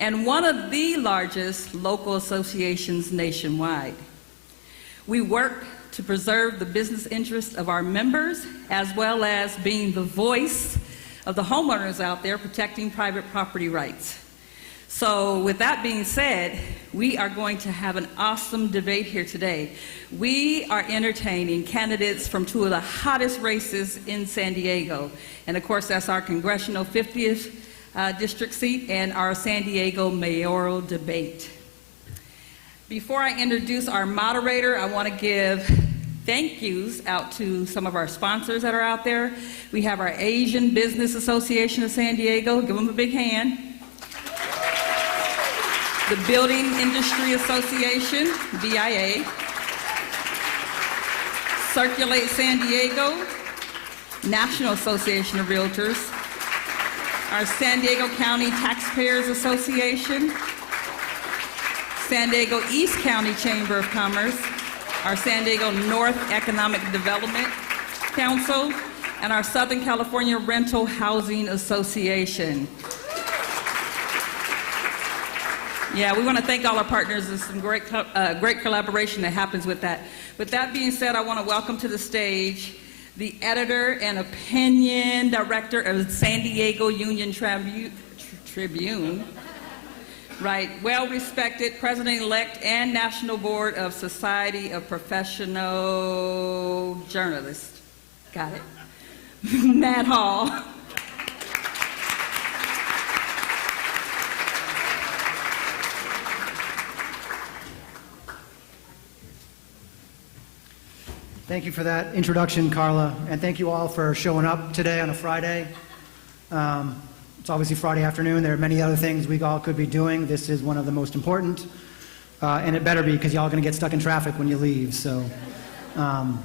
and one of the largest local associations nationwide. We work to preserve the business interests of our members, as well as being the voice of the homeowners out there protecting private property rights. So with that being said, we are going to have an awesome debate here today. We are entertaining candidates from two of the hottest races in San Diego. And of course, that's our congressional 50th district seat and our San Diego mayoral debate. Before I introduce our moderator, I want to give thank yous out to some of our sponsors that are out there. We have our Asian Business Association of San Diego. Give them a big hand. The Building Industry Association, BIA. Circulate San Diego, National Association of Realtors. Our San Diego County Taxpayers Association. San Diego East County Chamber of Commerce. Our San Diego North Economic Development Council, and our Southern California Rental Housing Association. Yeah, we want to thank all our partners. There's some great collaboration that happens with that. With that being said, I want to welcome to the stage the editor and opinion director of San Diego Union Tribune. Right, well-respected President-elect and National Board of Society of Professional Journalists. Got it? Matt Hall. Thank you for that introduction, Carla, and thank you all for showing up today on a Friday. It's obviously Friday afternoon. There are many other things we all could be doing. This is one of the most important, and it better be, because y'all are going to get stuck in traffic when you leave. So, I'd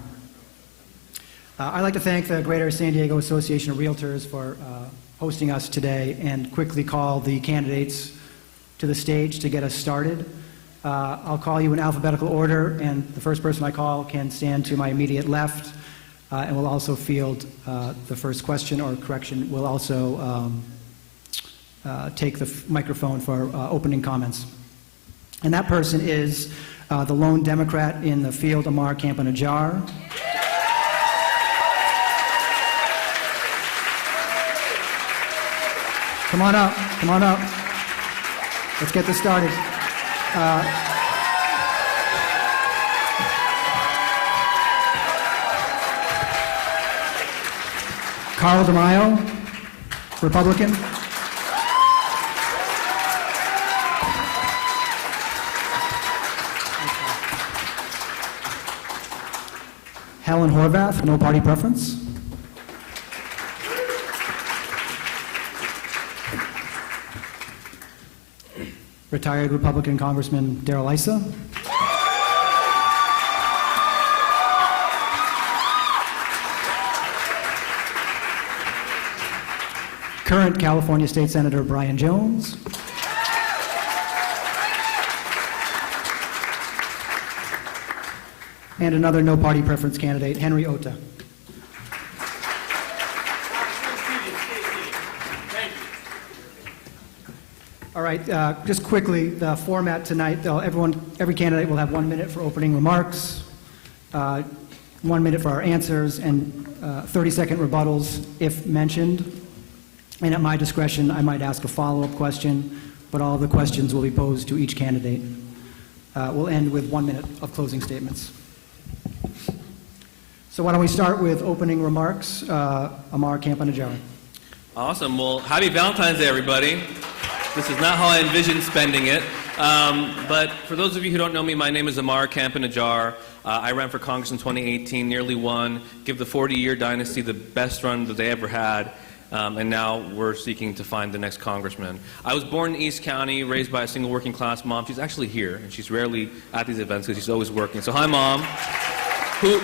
like to thank the Greater San Diego Association of Realtors for hosting us today, and quickly call the candidates to the stage to get us started. I'll call you in alphabetical order, and the first person I call can stand to my immediate left, and we'll also field the first question or correction. We'll also take the microphone for opening comments. And that person is the lone Democrat in the field, Amar Campanajjar. Come on up, come on up. Let's get this started. Carl DeMaio, Republican. Helen Horvath, no party preference. Retired Republican Congressman Darrell Issa. Current California State Senator Brian Jones. And another no party preference candidate, Henry Ota. All right, just quickly, the format tonight, every candidate will have 1 minute for opening remarks, 1 minute for our answers, and 30-second rebuttals if mentioned. And at my discretion, I might ask a follow-up question, but all of the questions will be posed to each candidate. We'll end with 1 minute of closing statements. So why don't we start with opening remarks, Amar Campanajjar. Awesome. Well, happy Valentine's Day, everybody. This is not how I envisioned spending it. But for those of you who don't know me, my name is Amar Campanajjar. I ran for Congress in 2018, nearly won, give the 40-year dynasty the best run that they ever had. And now we're seeking to find the next congressman. I was born in East County, raised by a single working class mom. She's actually here, and she's rarely at these events because she's always working. So hi, Mom.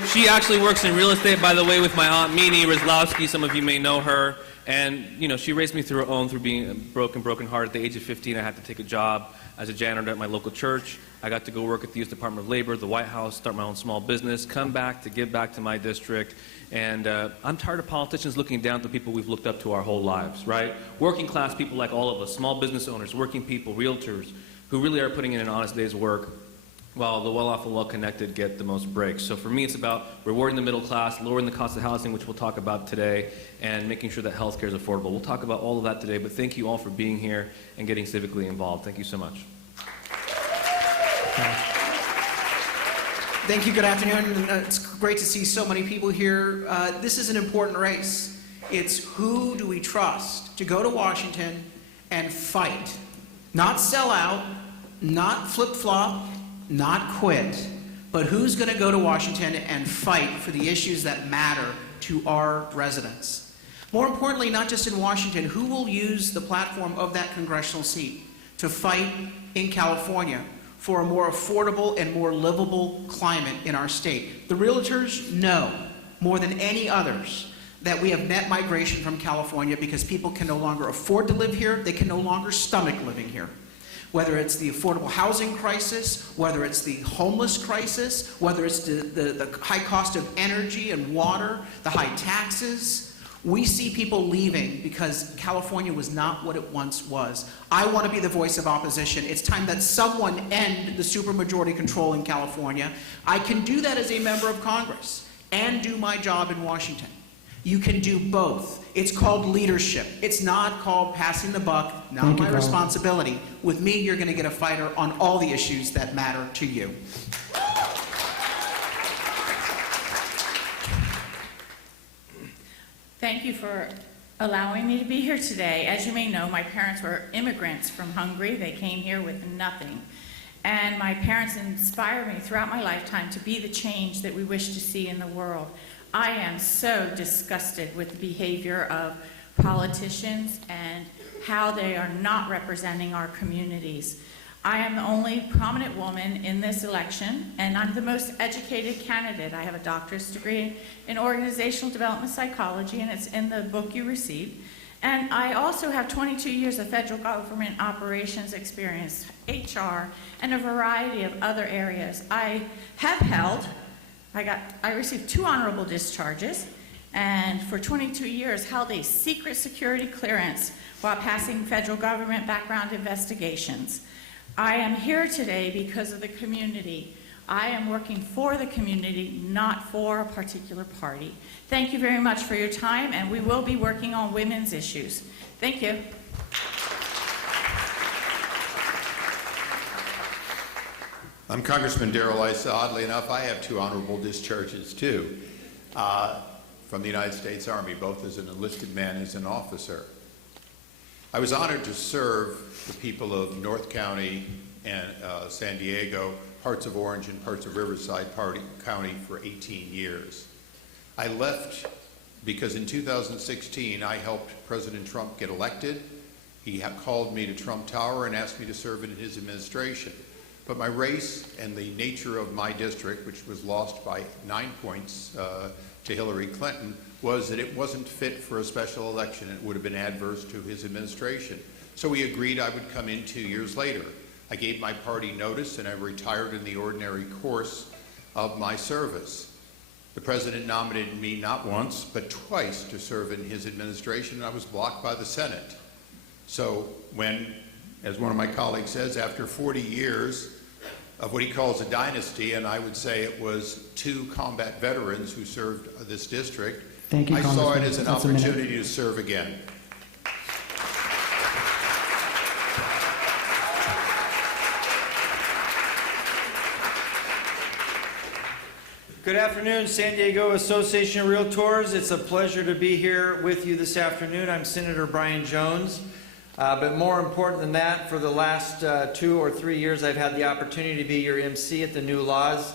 She actually works in real estate, by the way, with my Aunt Mimi Rizlowski. Some of you may know her. And, you know, she raised me through her own, through being broken heart. At the age of 15, I had to take a job as a janitor at my local church. I got to go work at the U.S. Department of Labor, the White House, start my own small business, come back to give back to my district. And I'm tired of politicians looking down to people we've looked up to our whole lives, right? Working class people like all of us, small business owners, working people, realtors, who really are putting in an honest day's work, while the well-off and well-connected get the most breaks. So for me, it's about rewarding the middle class, lowering the cost of housing, which we'll talk about today, and making sure that health care is affordable. We'll talk about all of that today, but thank you all for being here and getting civically involved. Thank you so much. Thank you. Good afternoon. It's great to see so many people here. This is an important race. It's who do we trust to go to Washington and fight? Not sell out, not flip-flop, not quit, but who's going to go to Washington and fight for the issues that matter to our residents? More importantly, not just in Washington, who will use the platform of that congressional seat to fight in California for a more affordable and more livable climate in our state? The realtors know more than any others that we have net migration from California because people can no longer afford to live here, they can no longer stomach living here. Whether it's the affordable housing crisis, whether it's the homeless crisis, whether it's the high cost of energy and water, the high taxes, we see people leaving because California was not what it once was. I want to be the voice of opposition. It's time that someone end the supermajority control in California. I can do that as a member of Congress and do my job in Washington. You can do both. It's called leadership. It's not called passing the buck, not my responsibility. With me, you're going to get a fighter on all the issues that matter to you. Thank you for allowing me to be here today. As you may know, my parents were immigrants from Hungary. They came here with nothing. And my parents inspired me throughout my lifetime to be the change that we wish to see in the world. I am so disgusted with the behavior of politicians and how they are not representing our communities. I am the only prominent woman in this election, and I'm the most educated candidate. I have a doctorate degree in organizational development psychology, and it's in the book you received. And I also have 22 years of federal government operations experience, HR, and a variety of other areas. I received 2 honorable discharges, and for 22 years held a secret security clearance while passing federal government background investigations. I am here today because of the community. I am working for the community, not for a particular party. Thank you very much for your time, and we will be working on women's issues. Thank you. I'm Congressman Darrell Issa. Oddly enough, I have 2 honorable discharges too, from the United States Army, both as an enlisted man and as an officer. I was honored to serve the people of North County and San Diego, parts of Orange and parts of Riverside County for 18 years. I left because in 2016 I helped President Trump get elected. He called me to Trump Tower and asked me to serve in his administration. But my race and the nature of my district, which was lost by 9 points to Hillary Clinton, was that it wasn't fit for a special election. It would have been adverse to his administration. So we agreed I would come in 2 years later. I gave my party notice and I retired in the ordinary course of my service. The president nominated me not once, but twice to serve in his administration, and I was blocked by the Senate. So when, as one of my colleagues says, after 40 years of what he calls a dynasty, and I would say it was 2 combat veterans who served this district, Thank you, I saw it Congressman. as an That's a minute. opportunity to serve again. Good afternoon, San Diego Association of Realtors. It's a pleasure to be here with you this afternoon. I'm Senator Brian Jones. But more important than that, for the last 2 or 3 years, I've had the opportunity to be your MC at the New Laws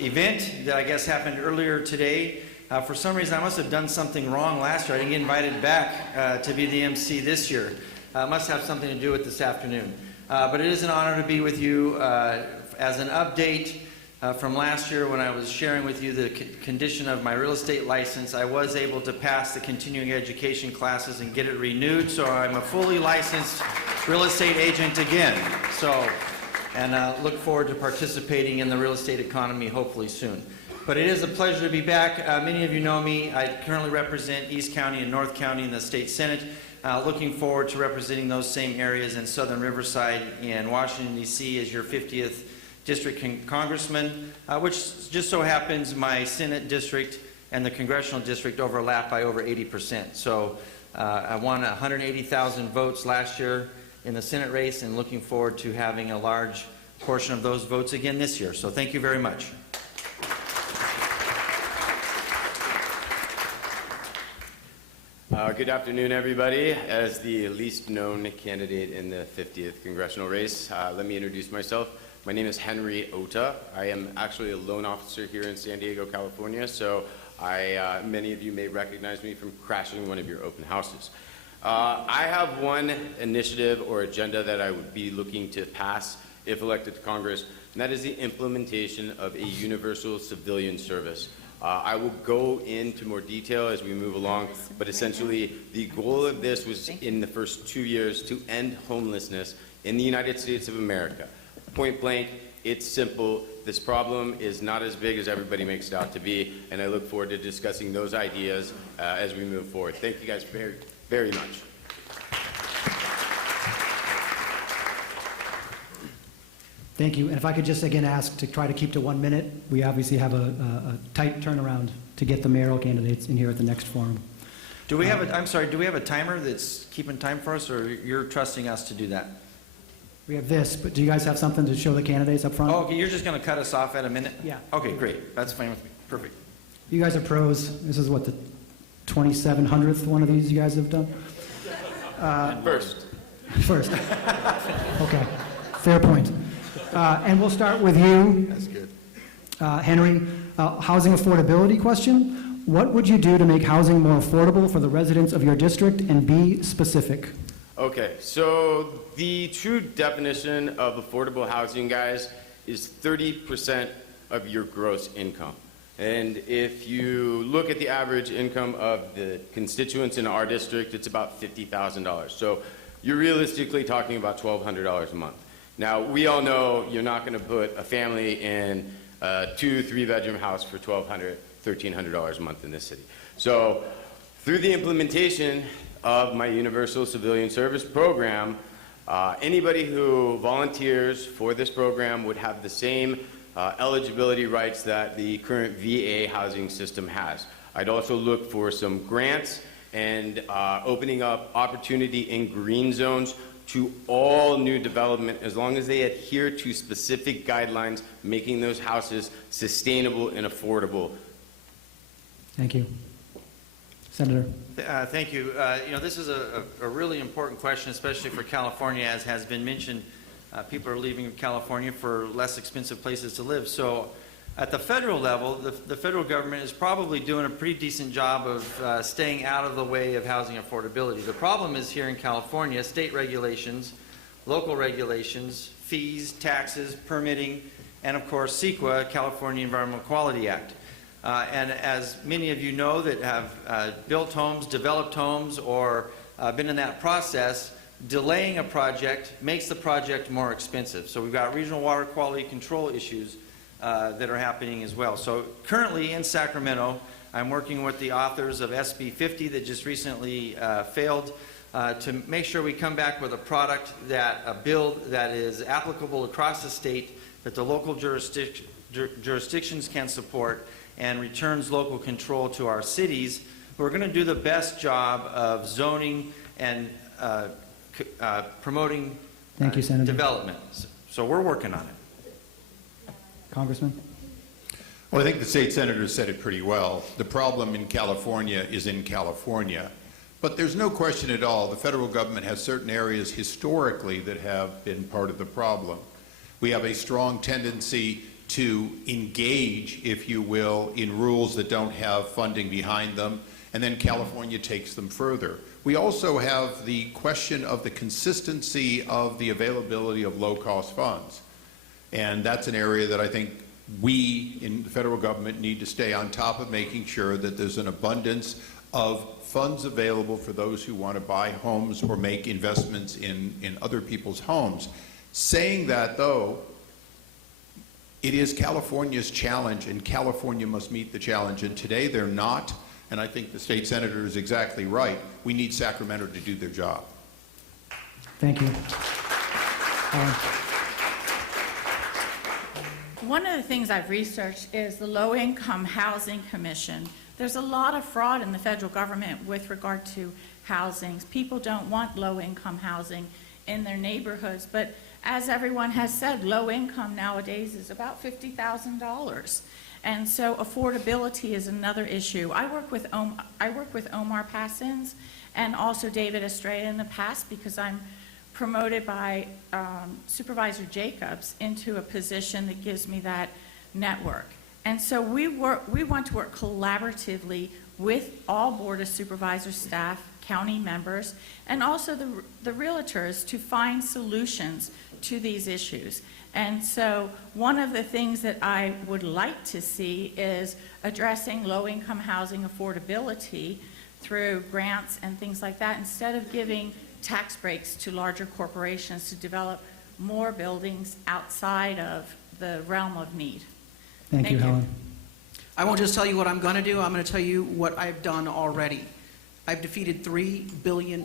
event that I guess happened earlier today. For some reason, I must have done something wrong last year. I didn't get invited back to be the MC this year. Must have something to do with this afternoon. But it is an honor to be with you as an update from last year when I was sharing with you the condition of my real estate license. I was able to pass the continuing education classes and get it renewed, so I'm a fully licensed real estate agent again. And look forward to participating in the real estate economy hopefully soon. But it is a pleasure to be back. Many of you know me. I currently represent East County and North County in the state Senate. Looking forward to representing those same areas in Southern Riverside in Washington, D.C. as your 50th district congressman, which just so happens my Senate district and the congressional district overlap by over 80%. So I won 180,000 votes last year in the Senate race, and looking forward to having a large portion of those votes again this year. So thank you very much. Good afternoon, everybody. As the least known candidate in the 50th congressional race, let me introduce myself. My name is Henry Ota. I am actually a loan officer here in San Diego, California, so many of you may recognize me from crashing one of your open houses. I have one initiative or agenda that I would be looking to pass if elected to Congress, and that is the implementation of a universal civilian service. I will go into more detail as we move along, but essentially the goal of this was in the first 2 years to end homelessness in the United States of America. Point blank, it's simple. This problem is not as big as everybody makes it out to be, and I look forward to discussing those ideas as we move forward. Thank you guys very, very much. Thank you. And if I could just again ask to try to keep to 1 minute. We obviously have a tight turnaround to get the mayoral candidates in here at the next forum. Do we have I'm sorry, do we have a timer that's keeping time for us, or you're trusting us to do that? We have this, but do you guys have something to show the candidates up front? Oh, okay, you're just going to cut us off at a minute? Yeah. Okay, great. That's fine with me. Perfect. You guys are pros. This is what, the 2,700th one of these you guys have done? First. First. Okay. Fair point. And we'll start with you. That's good. Henry, housing affordability question. What would you do to make housing more affordable for the residents of your district, and be specific? Okay, so the true definition of affordable housing, guys, is 30% of your gross income. And if you look at the average income of the constituents in our district, it's about $50,000. So you're realistically talking about $1,200 a month. Now, we all know you're not going to put a family in a 2-3-bedroom house for $1,200, $1,300 a month in this city. So through the implementation of my Universal Civilian Service program, anybody who volunteers for this program would have the same eligibility rights that the current VA housing system has. I'd also look for some grants and opening up opportunity in green zones to all new development, as long as they adhere to specific guidelines, making those houses sustainable and affordable. Thank you. Senator. Thank you. This is a really important question, especially for California. As has been mentioned, people are leaving California for less expensive places to live. So at the federal level, the federal government is probably doing a pretty decent job of staying out of the way of housing affordability. The problem is here in California, state regulations, local regulations, fees, taxes, permitting, and of course CEQA, California Environmental Quality Act. And as many of you know that have built homes, developed homes, or been in that process, delaying a project makes the project more expensive. So we've got regional water quality control issues that are happening as well. So currently in Sacramento, I'm working with the authors of SB 50 that just recently failed to make sure we come back with a bill that is applicable across the state, that the local jurisdictions can support, and returns local control to our cities. We're going to do the best job of zoning and promoting Thank you, Senator. development. So we're working on it. Congressman. Well, I think the state senator said it pretty well. The problem in California is in California. But there's no question at all, the federal government has certain areas historically that have been part of the problem. We have a strong tendency to engage, if you will, in rules that don't have funding behind them, and then California takes them further. We also have the question of the consistency of the availability of low-cost funds. And that's an area that I think we in the federal government need to stay on top of making sure that there's an abundance of funds available for those who want to buy homes or make investments in other people's homes. Saying that, though, it is California's challenge, and California must meet the challenge. And today they're not, and I think the state senator is exactly right. We need Sacramento to do their job. Thank you. One of the things I've researched is the Low-Income Housing Commission. There's a lot of fraud in the federal government with regard to housing. People don't want low-income housing in their neighborhoods, but as everyone has said, low income nowadays is about $50,000. And so affordability is another issue. I work with Omar Passins and also David Estrella in the past because I'm promoted by Supervisor Jacobs into a position that gives me that network. And so we want to work collaboratively with all Board of Supervisors staff, county members, and also the realtors to find solutions to these issues. And so one of the things that I would like to see is addressing low-income housing affordability through grants and things like that, instead of giving tax breaks to larger corporations to develop more buildings outside of the realm of need. Thank you, Helen. I won't just tell you what I'm going to do, I'm going to tell you what I've done already. I've defeated $3 billion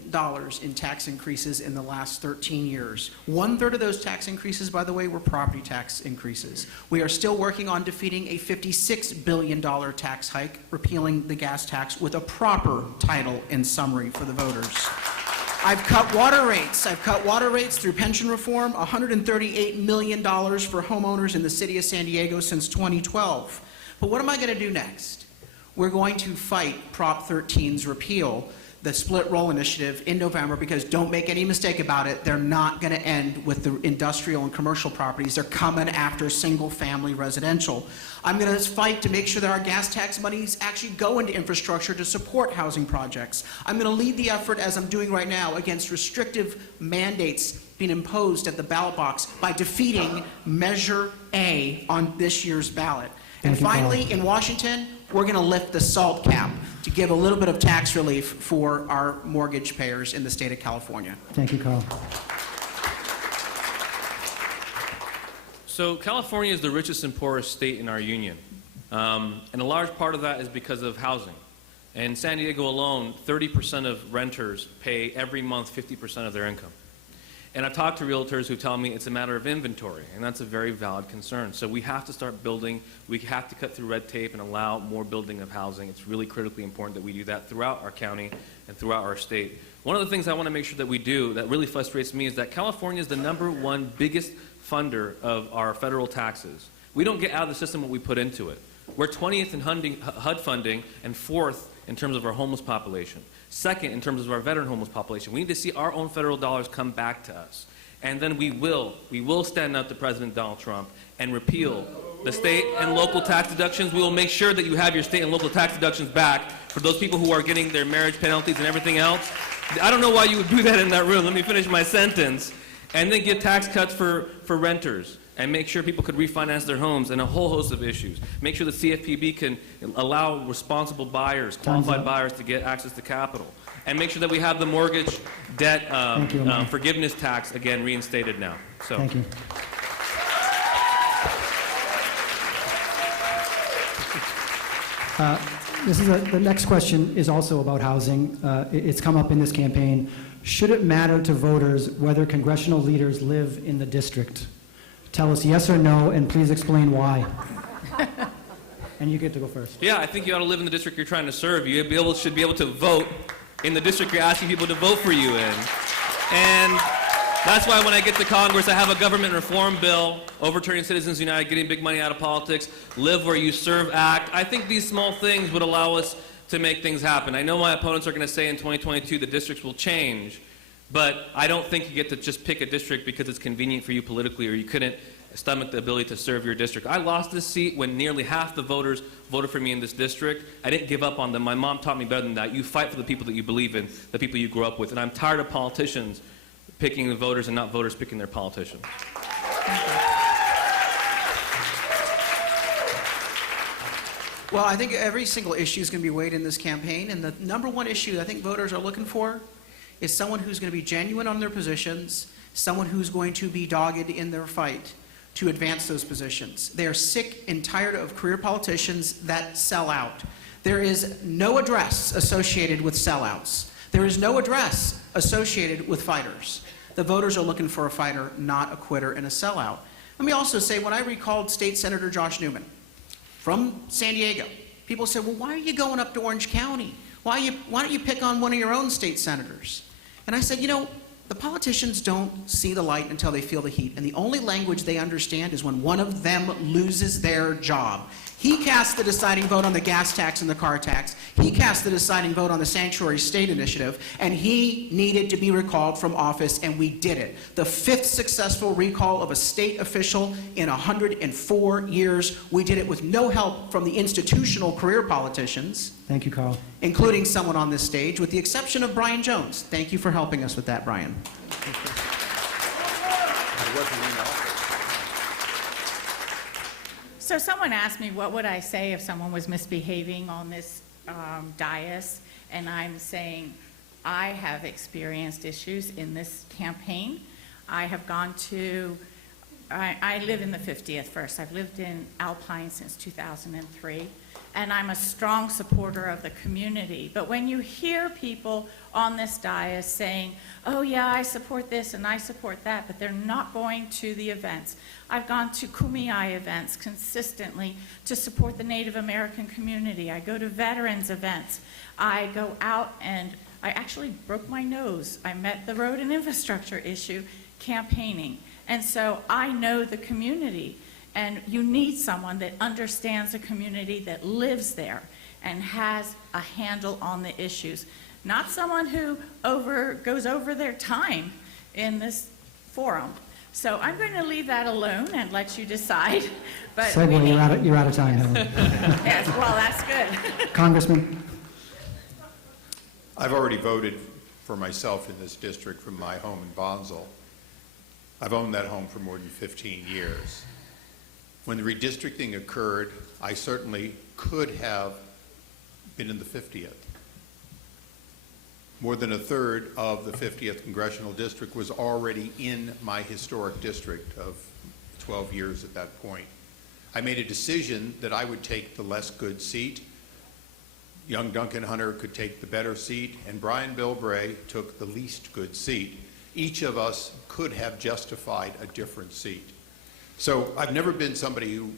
in tax increases in the last 13 years. 1/3 of those tax increases, by the way, were property tax increases. We are still working on defeating a $56 billion tax hike, repealing the gas tax with a proper title and summary for the voters. I've cut water rates. I've cut water rates through pension reform, $138 million for homeowners in the city of San Diego since 2012. But what am I going to do next? We're going to fight Prop 13's repeal, the split roll initiative, in November, because don't make any mistake about it, they're not going to end with the industrial and commercial properties. They're coming after single-family residential. I'm going to fight to make sure that our gas tax monies actually go into infrastructure to support housing projects. I'm going to lead the effort, as I'm doing right now, against restrictive mandates being imposed at the ballot box by defeating Measure A on this year's ballot. And finally, in Washington, we're going to lift the SALT cap to give a little bit of tax relief for our mortgage payers in the state of California. Thank you, Carl. So California is the richest and poorest state in our union. And a large part of that is because of housing. In San Diego alone, 30% of renters pay every month 50% of their income. And I've talked to realtors who tell me it's a matter of inventory, and that's a very valid concern. So we have to start building, we have to cut through red tape and allow more building of housing. It's really critically important that we do that throughout our county and throughout our state. One of the things I want to make sure that we do that really frustrates me is that California is the #1 biggest funder of our federal taxes. We don't get out of the system what we put into it. We're 20th in HUD funding and 4th in terms of our homeless population. 2nd in terms of our veteran homeless population. We need to see our own federal dollars come back to us. And then we will stand up to President Donald Trump and repeal the state and local tax deductions. We will make sure that you have your state and local tax deductions back for those people who are getting their marriage penalties and everything else. I don't know why you would do that in that room. Let me finish my sentence. And then give tax cuts for renters, and make sure people could refinance their homes, and a whole host of issues. Make sure the CFPB can allow responsible buyers, qualified buyers, to get access to capital. And make sure that we have the mortgage debt forgiveness tax, again, reinstated now. So. Thank you. The next question is also about housing. It's come up in this campaign. Should it matter to voters whether congressional leaders live in the district? Tell us yes or no, and please explain why. And you get to go first. Yeah, I think you ought to live in the district you're trying to serve. You should be able to vote in the district you're asking people to vote for you in. And that's why when I get to Congress, I have a government reform bill, overturning Citizens United, getting big money out of politics, Live Where You Serve Act. I think these small things would allow us to make things happen. I know my opponents are going to say in 2022 the districts will change, but I don't think you get to just pick a district because it's convenient for you politically, or you couldn't stomach the ability to serve your district. I lost this seat when nearly half the voters voted for me in this district. I didn't give up on them. My mom taught me better than that. You fight for the people that you believe in, the people you grew up with. And I'm tired of politicians picking the voters and not voters picking their politicians. Well, I think every single issue is going to be weighed in this campaign, and the number one issue I think voters are looking for is someone who's going to be genuine on their positions, someone who's going to be dogged in their fight to advance those positions. They are sick and tired of career politicians that sell out. There is no address associated with sellouts. There is no address associated with fighters. The voters are looking for a fighter, not a quitter and a sellout. Let me also say, when I recalled State Senator Josh Newman from San Diego, people said, well, why are you going up to Orange County? Why don't you pick on one of your own state senators? And I said, you know, the politicians don't see the light until they feel the heat, and the only language they understand is when one of them loses their job. He cast the deciding vote on the gas tax and the car tax. He cast the deciding vote on the Sanctuary State Initiative, and he needed to be recalled from office, and we did it. The 5th successful recall of a state official in 104 years. We did it with no help from the institutional career politicians. Thank you, Carl. Including someone on this stage, with the exception of Brian Jones. Thank you for helping us with that, Brian. So someone asked me, what would I say if someone was misbehaving on this dais? And I'm saying, I have experienced issues in this campaign. I have gone to, I live in the 50th first. I've lived in Alpine since 2003. And I'm a strong supporter of the community. But when you hear people on this dais saying, oh yeah, I support this and I support that, but they're not going to the events. I've gone to Kumeyaay events consistently to support the Native American community. I go to veterans events. I go out and I actually broke my nose. I met the road and infrastructure issue campaigning. And so I know the community. And you need someone that understands the community, that lives there, and has a handle on the issues. Not someone who goes over their time in this forum. So I'm going to leave that alone and let you decide. But Segue, you're out of time, Helen. Yes, well, that's good. Congressman? I've already voted for myself in this district from my home in Bonsall. I've owned that home for more than 15 years. When the redistricting occurred, I certainly could have been in the 50th. More than a third of the 50th congressional district was already in my historic district of 12 years at that point. I made a decision that I would take the less good seat. Young Duncan Hunter could take the better seat, and Brian Bilbray took the least good seat. Each of us could have justified a different seat. So I've never been somebody who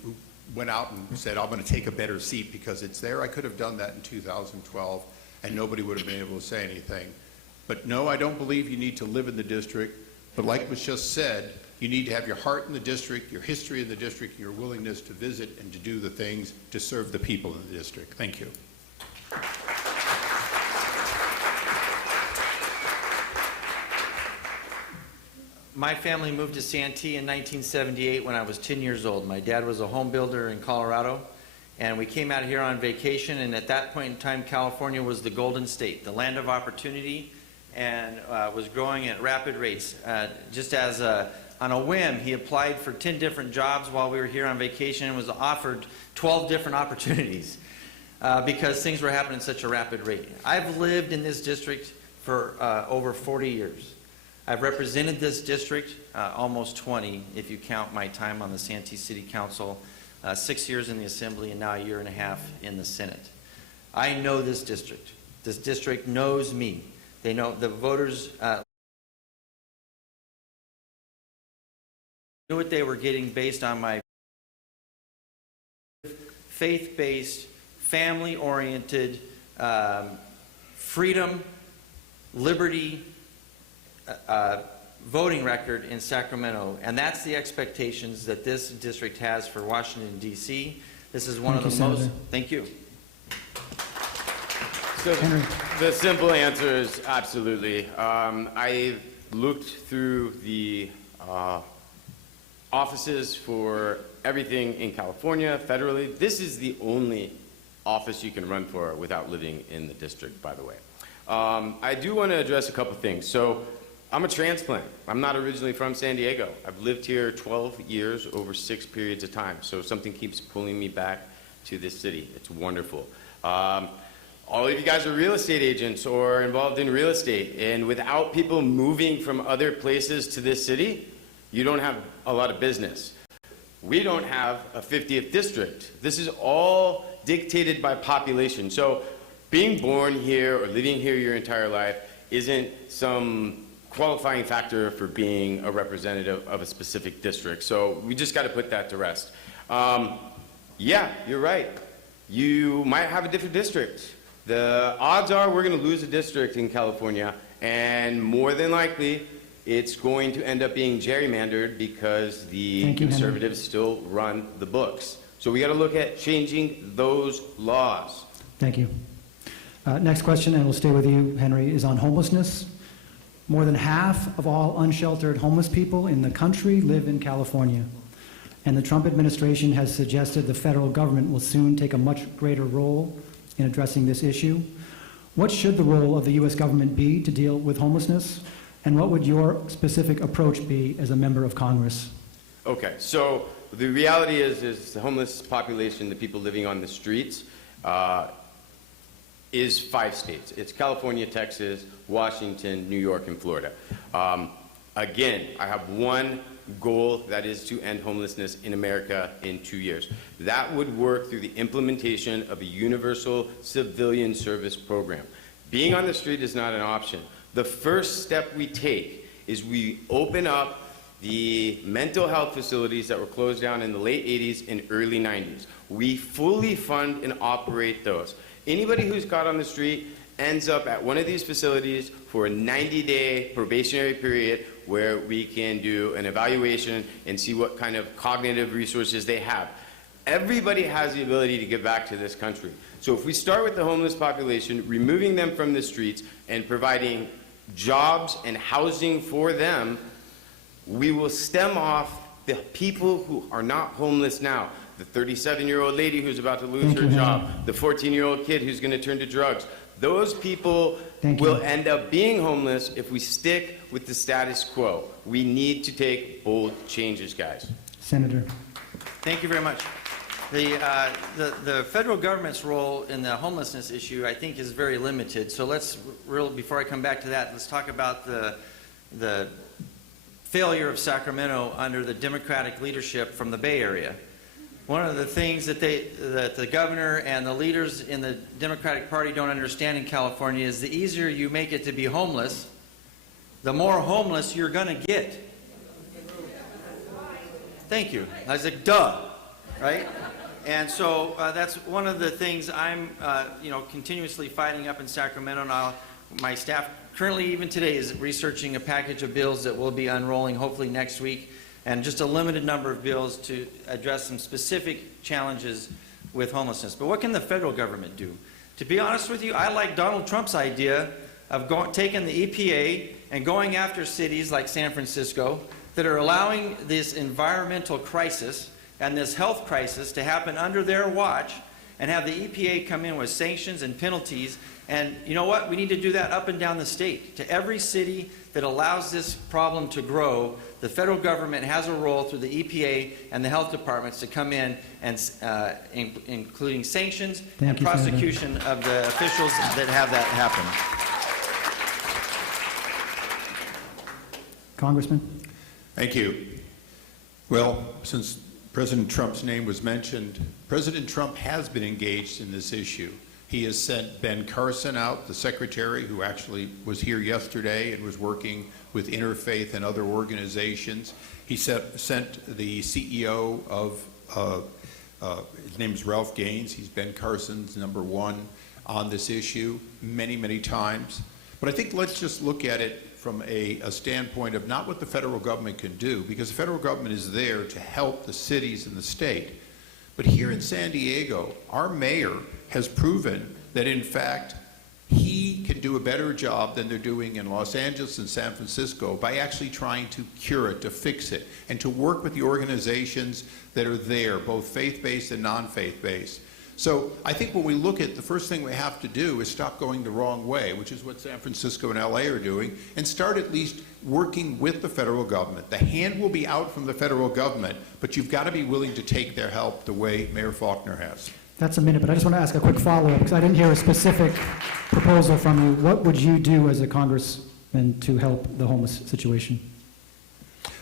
went out and said, I'm going to take a better seat because it's there. I could have done that in 2012, and nobody would have been able to say anything. But no, I don't believe you need to live in the district. But like was just said, you need to have your heart in the district, your history in the district, your willingness to visit and to do the things to serve the people in the district. Thank you. My family moved to Santee in 1978 when I was 10 years old. My dad was a home builder in Colorado, and we came out here on vacation, and at that point in time, California was the Golden State, the land of opportunity, and was growing at rapid rates. Just as on a whim, he applied for 10 different jobs while we were here on vacation and was offered 12 different opportunities because things were happening at such a rapid rate. I've lived in this district for over 40 years. I've represented this district almost 20, if you count my time on the Santee City Council, 6 years in the Assembly, and now a year and a half in the Senate. I know this district. This district knows me. They know the voters knew what they were getting based on my faith-based, family-oriented, freedom, liberty, voting record in Sacramento, and that's the expectations that this district has for Washington, D.C. This is one of the most... Thank you. So the simple answer is absolutely. I looked through the offices for everything in California, federally. This is the only office you can run for without living in the district, by the way. I do want to address a couple things. So I'm a transplant. I'm not originally from San Diego. I've lived here 12 years over 6 periods of time. So something keeps pulling me back to this city. It's wonderful. All of you guys are real estate agents or involved in real estate, and without people moving from other places to this city, you don't have a lot of business. We don't have a 50th district. This is all dictated by population. So being born here or living here your entire life isn't some qualifying factor for being a representative of a specific district. So we just got to put that to rest. Yeah, you're right. You might have a different district. The odds are we're going to lose a district in California, and more than likely, it's going to end up being gerrymandered because the conservatives still run the books. So we got to look at changing those laws. Thank you. Next question, and we'll stay with you, Henry, is on homelessness. More than half of all unsheltered homeless people in the country live in California. And the Trump administration has suggested the federal government will soon take a much greater role in addressing this issue. What should the role of the U.S. government be to deal with homelessness? And what would your specific approach be as a member of Congress? Okay, so the reality is the homeless population, the people living on the streets, is 5 states. It's California, Texas, Washington, New York, and Florida. Again, I have one goal, that is to end homelessness in America in 2 years. That would work through the implementation of a universal civilian service program. Being on the street is not an option. The first step we take is we open up the mental health facilities that were closed down in the late 80s and early 90s. We fully fund and operate those. Anybody who's caught on the street ends up at one of these facilities for a 90-day probationary period where we can do an evaluation and see what kind of cognitive resources they have. Everybody has the ability to give back to this country. So if we start with the homeless population, removing them from the streets and providing jobs and housing for them, we will stem off the people who are not homeless now. The 37-year-old lady who's about to lose her job, the 14-year-old kid who's going to turn to drugs. Those people will end up being homeless if we stick with the status quo. We need to take bold changes, guys. Senator. Thank you very much. The federal government's role in the homelessness issue, I think, is very limited. So let's, before I come back to that, let's talk about the failure of Sacramento under the Democratic leadership from the Bay Area. One of the things that the governor and the leaders in the Democratic Party don't understand in California is the easier you make it to be homeless, the more homeless you're going to get. Thank you. I was like, duh, right? And so that's one of the things I'm, continuously fighting up in Sacramento. Now, my staff currently, even today, is researching a package of bills that will be unrolling hopefully next week, and just a limited number of bills to address some specific challenges with homelessness. But what can the federal government do? To be honest with you, I like Donald Trump's idea of taking the EPA and going after cities like San Francisco that are allowing this environmental crisis and this health crisis to happen under their watch, and have the EPA come in with sanctions and penalties. And you know what? We need to do that up and down the state. To every city that allows this problem to grow, the federal government has a role through the EPA and the health departments to come in and including sanctions and prosecution of the officials that have that happen. Congressman. Thank you. Well, since President Trump's name was mentioned, President Trump has been engaged in this issue. He has sent Ben Carson out, the secretary, who actually was here yesterday and was working with Interfaith and other organizations. He sent the CEO of, his name is Ralph Gaines, he's Ben Carson's #1 on this issue many, many times. But I think let's just look at it from a standpoint of not what the federal government can do, because the federal government is there to help the cities and the state. But here in San Diego, our mayor has proven that, in fact, he can do a better job than they're doing in Los Angeles and San Francisco by actually trying to cure it, to fix it, and to work with the organizations that are there, both faith-based and non-faith-based. So I think when we look at the first thing we have to do is stop going the wrong way, which is what San Francisco and LA are doing, and start at least working with the federal government. The hand will be out from the federal government, but you've got to be willing to take their help the way Mayor Faulkner has. That's a minute, but I just want to ask a quick follow-up, because I didn't hear a specific proposal from you. What would you do as a congressman to help the homeless situation?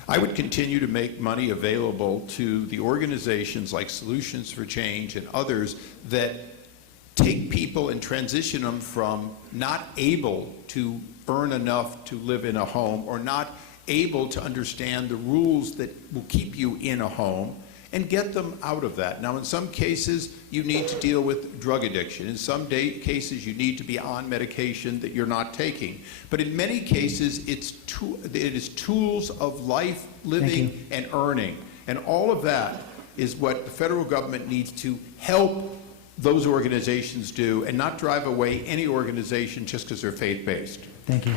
I would continue to make money available to the organizations like Solutions for Change and others that take people and transition them from not able to earn enough to live in a home or not able to understand the rules that will keep you in a home and get them out of that. Now, in some cases, you need to deal with drug addiction. In some cases, you need to be on medication that you're not taking. But in many cases, it is tools of life, living, and earning. And all of that is what the federal government needs to help those organizations do and not drive away any organization just because they're faith-based. Thank you.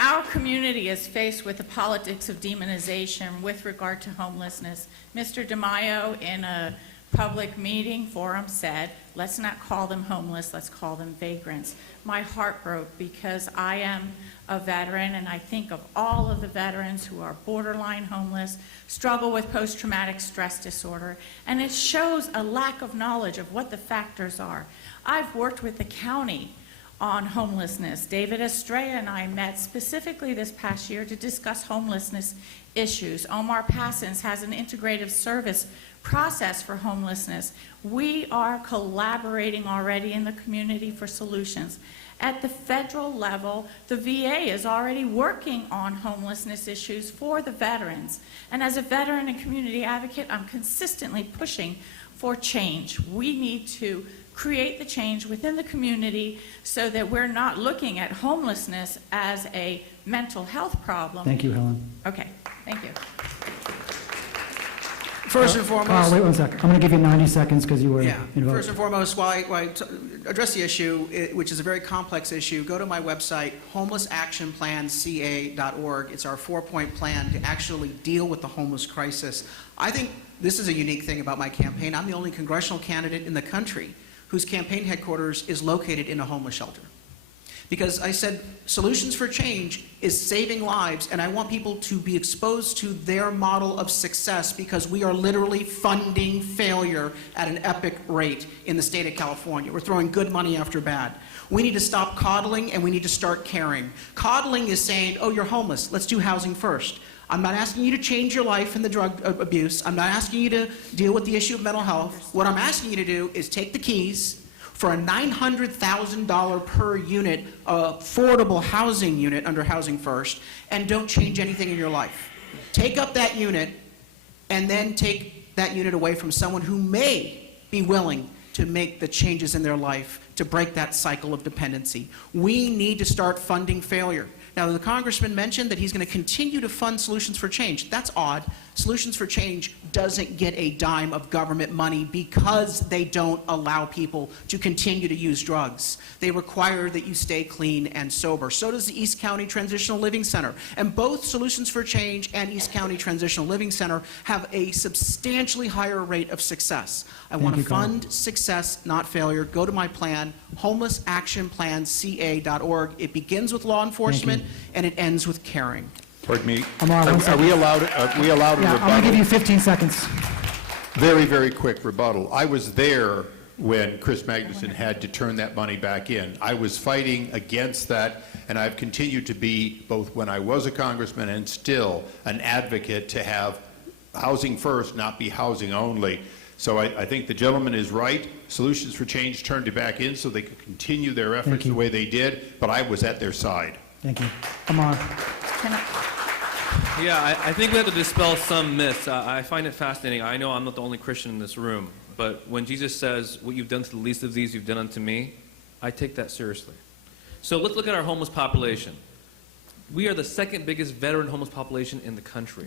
Our community is faced with the politics of demonization with regard to homelessness. Mr. DeMaio, in a public meeting forum, said, let's not call them homeless, let's call them vagrants. My heart broke because I am a veteran, and I think of all of the veterans who are borderline homeless, struggle with post-traumatic stress disorder, and it shows a lack of knowledge of what the factors are. I've worked with the county on homelessness. David Estrella and I met specifically this past year to discuss homelessness issues. Omar Passons has an integrative service process for homelessness. We are collaborating already in the community for solutions. At the federal level, the VA is already working on homelessness issues for the veterans. And as a veteran and community advocate, I'm consistently pushing for change. We need to create the change within the community so that we're not looking at homelessness as a mental health problem. Thank you, Helen. Okay, thank you. First and foremost... Carl, wait 1 second. I'm going to give you 90 seconds because you were involved. First and foremost, while I address the issue, which is a very complex issue, go to my website, homelessactionplanca.org. It's our 4-point plan to actually deal with the homeless crisis. I think this is a unique thing about my campaign. I'm the only congressional candidate in the country whose campaign headquarters is located in a homeless shelter. Because I said Solutions for Change is saving lives, and I want people to be exposed to their model of success because we are literally funding failure at an epic rate in the state of California. We're throwing good money after bad. We need to stop coddling, and we need to start caring. Coddling is saying, oh, you're homeless, let's do housing first. I'm not asking you to change your life in the drug abuse. I'm not asking you to deal with the issue of mental health. What I'm asking you to do is take the keys for a $900,000 per unit affordable housing unit under Housing First, and don't change anything in your life. Take up that unit, and then take that unit away from someone who may be willing to make the changes in their life to break that cycle of dependency. We need to start funding failure. Now, the congressman mentioned that he's going to continue to fund Solutions for Change. That's odd. Solutions for Change doesn't get a dime of government money because they don't allow people to continue to use drugs. They require that you stay clean and sober. So does the East County Transitional Living Center. And both Solutions for Change and East County Transitional Living Center have a substantially higher rate of success. I want to fund success, not failure. Go to my plan, homelessactionplanca.org. It begins with law enforcement, and it ends with caring. Pardon me. Amar, Are we allowed a Yeah, rebuttal? I'm going to give you 15 seconds. Very, very quick rebuttal. I was there when Chris Magnuson had to turn that money back in. I was fighting against that, and I've continued to be, both when I was a congressman and still, an advocate to have housing first, not be housing only. So I think the gentleman is right. Solutions for Change turned it back in so they could continue their efforts the way they did, but I was at their side. Thank you. Amar. Yeah, I think we have to dispel some myths. I find it fascinating. I know I'm not the only Christian in this room, but when Jesus says, what you've done to the least of these, you've done unto me, I take that seriously. So let's look at our homeless population. We are the second biggest veteran homeless population in the country.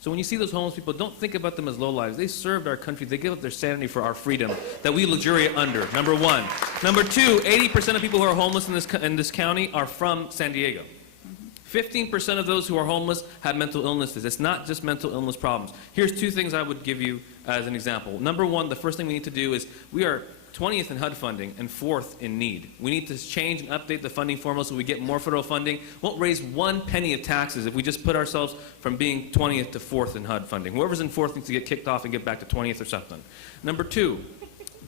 So when you see those homeless people, don't think about them as lowlives. They served our country. They give up their sanity for our freedom that we luxuriate under, number one. Number two, 80% of people who are homeless in this county are from San Diego. 15% of those who are homeless have mental illnesses. It's not just mental illness problems. Here's two things I would give you as an example. Number one, the first thing we need to do is we are 20th in HUD funding and 4th in need. We need to change and update the funding formula so we get more federal funding. Won't raise 1 penny of taxes if we just put ourselves from being 20th to 4th in HUD funding. Whoever's in 4th needs to get kicked off and get back to 20th or something. Number 2,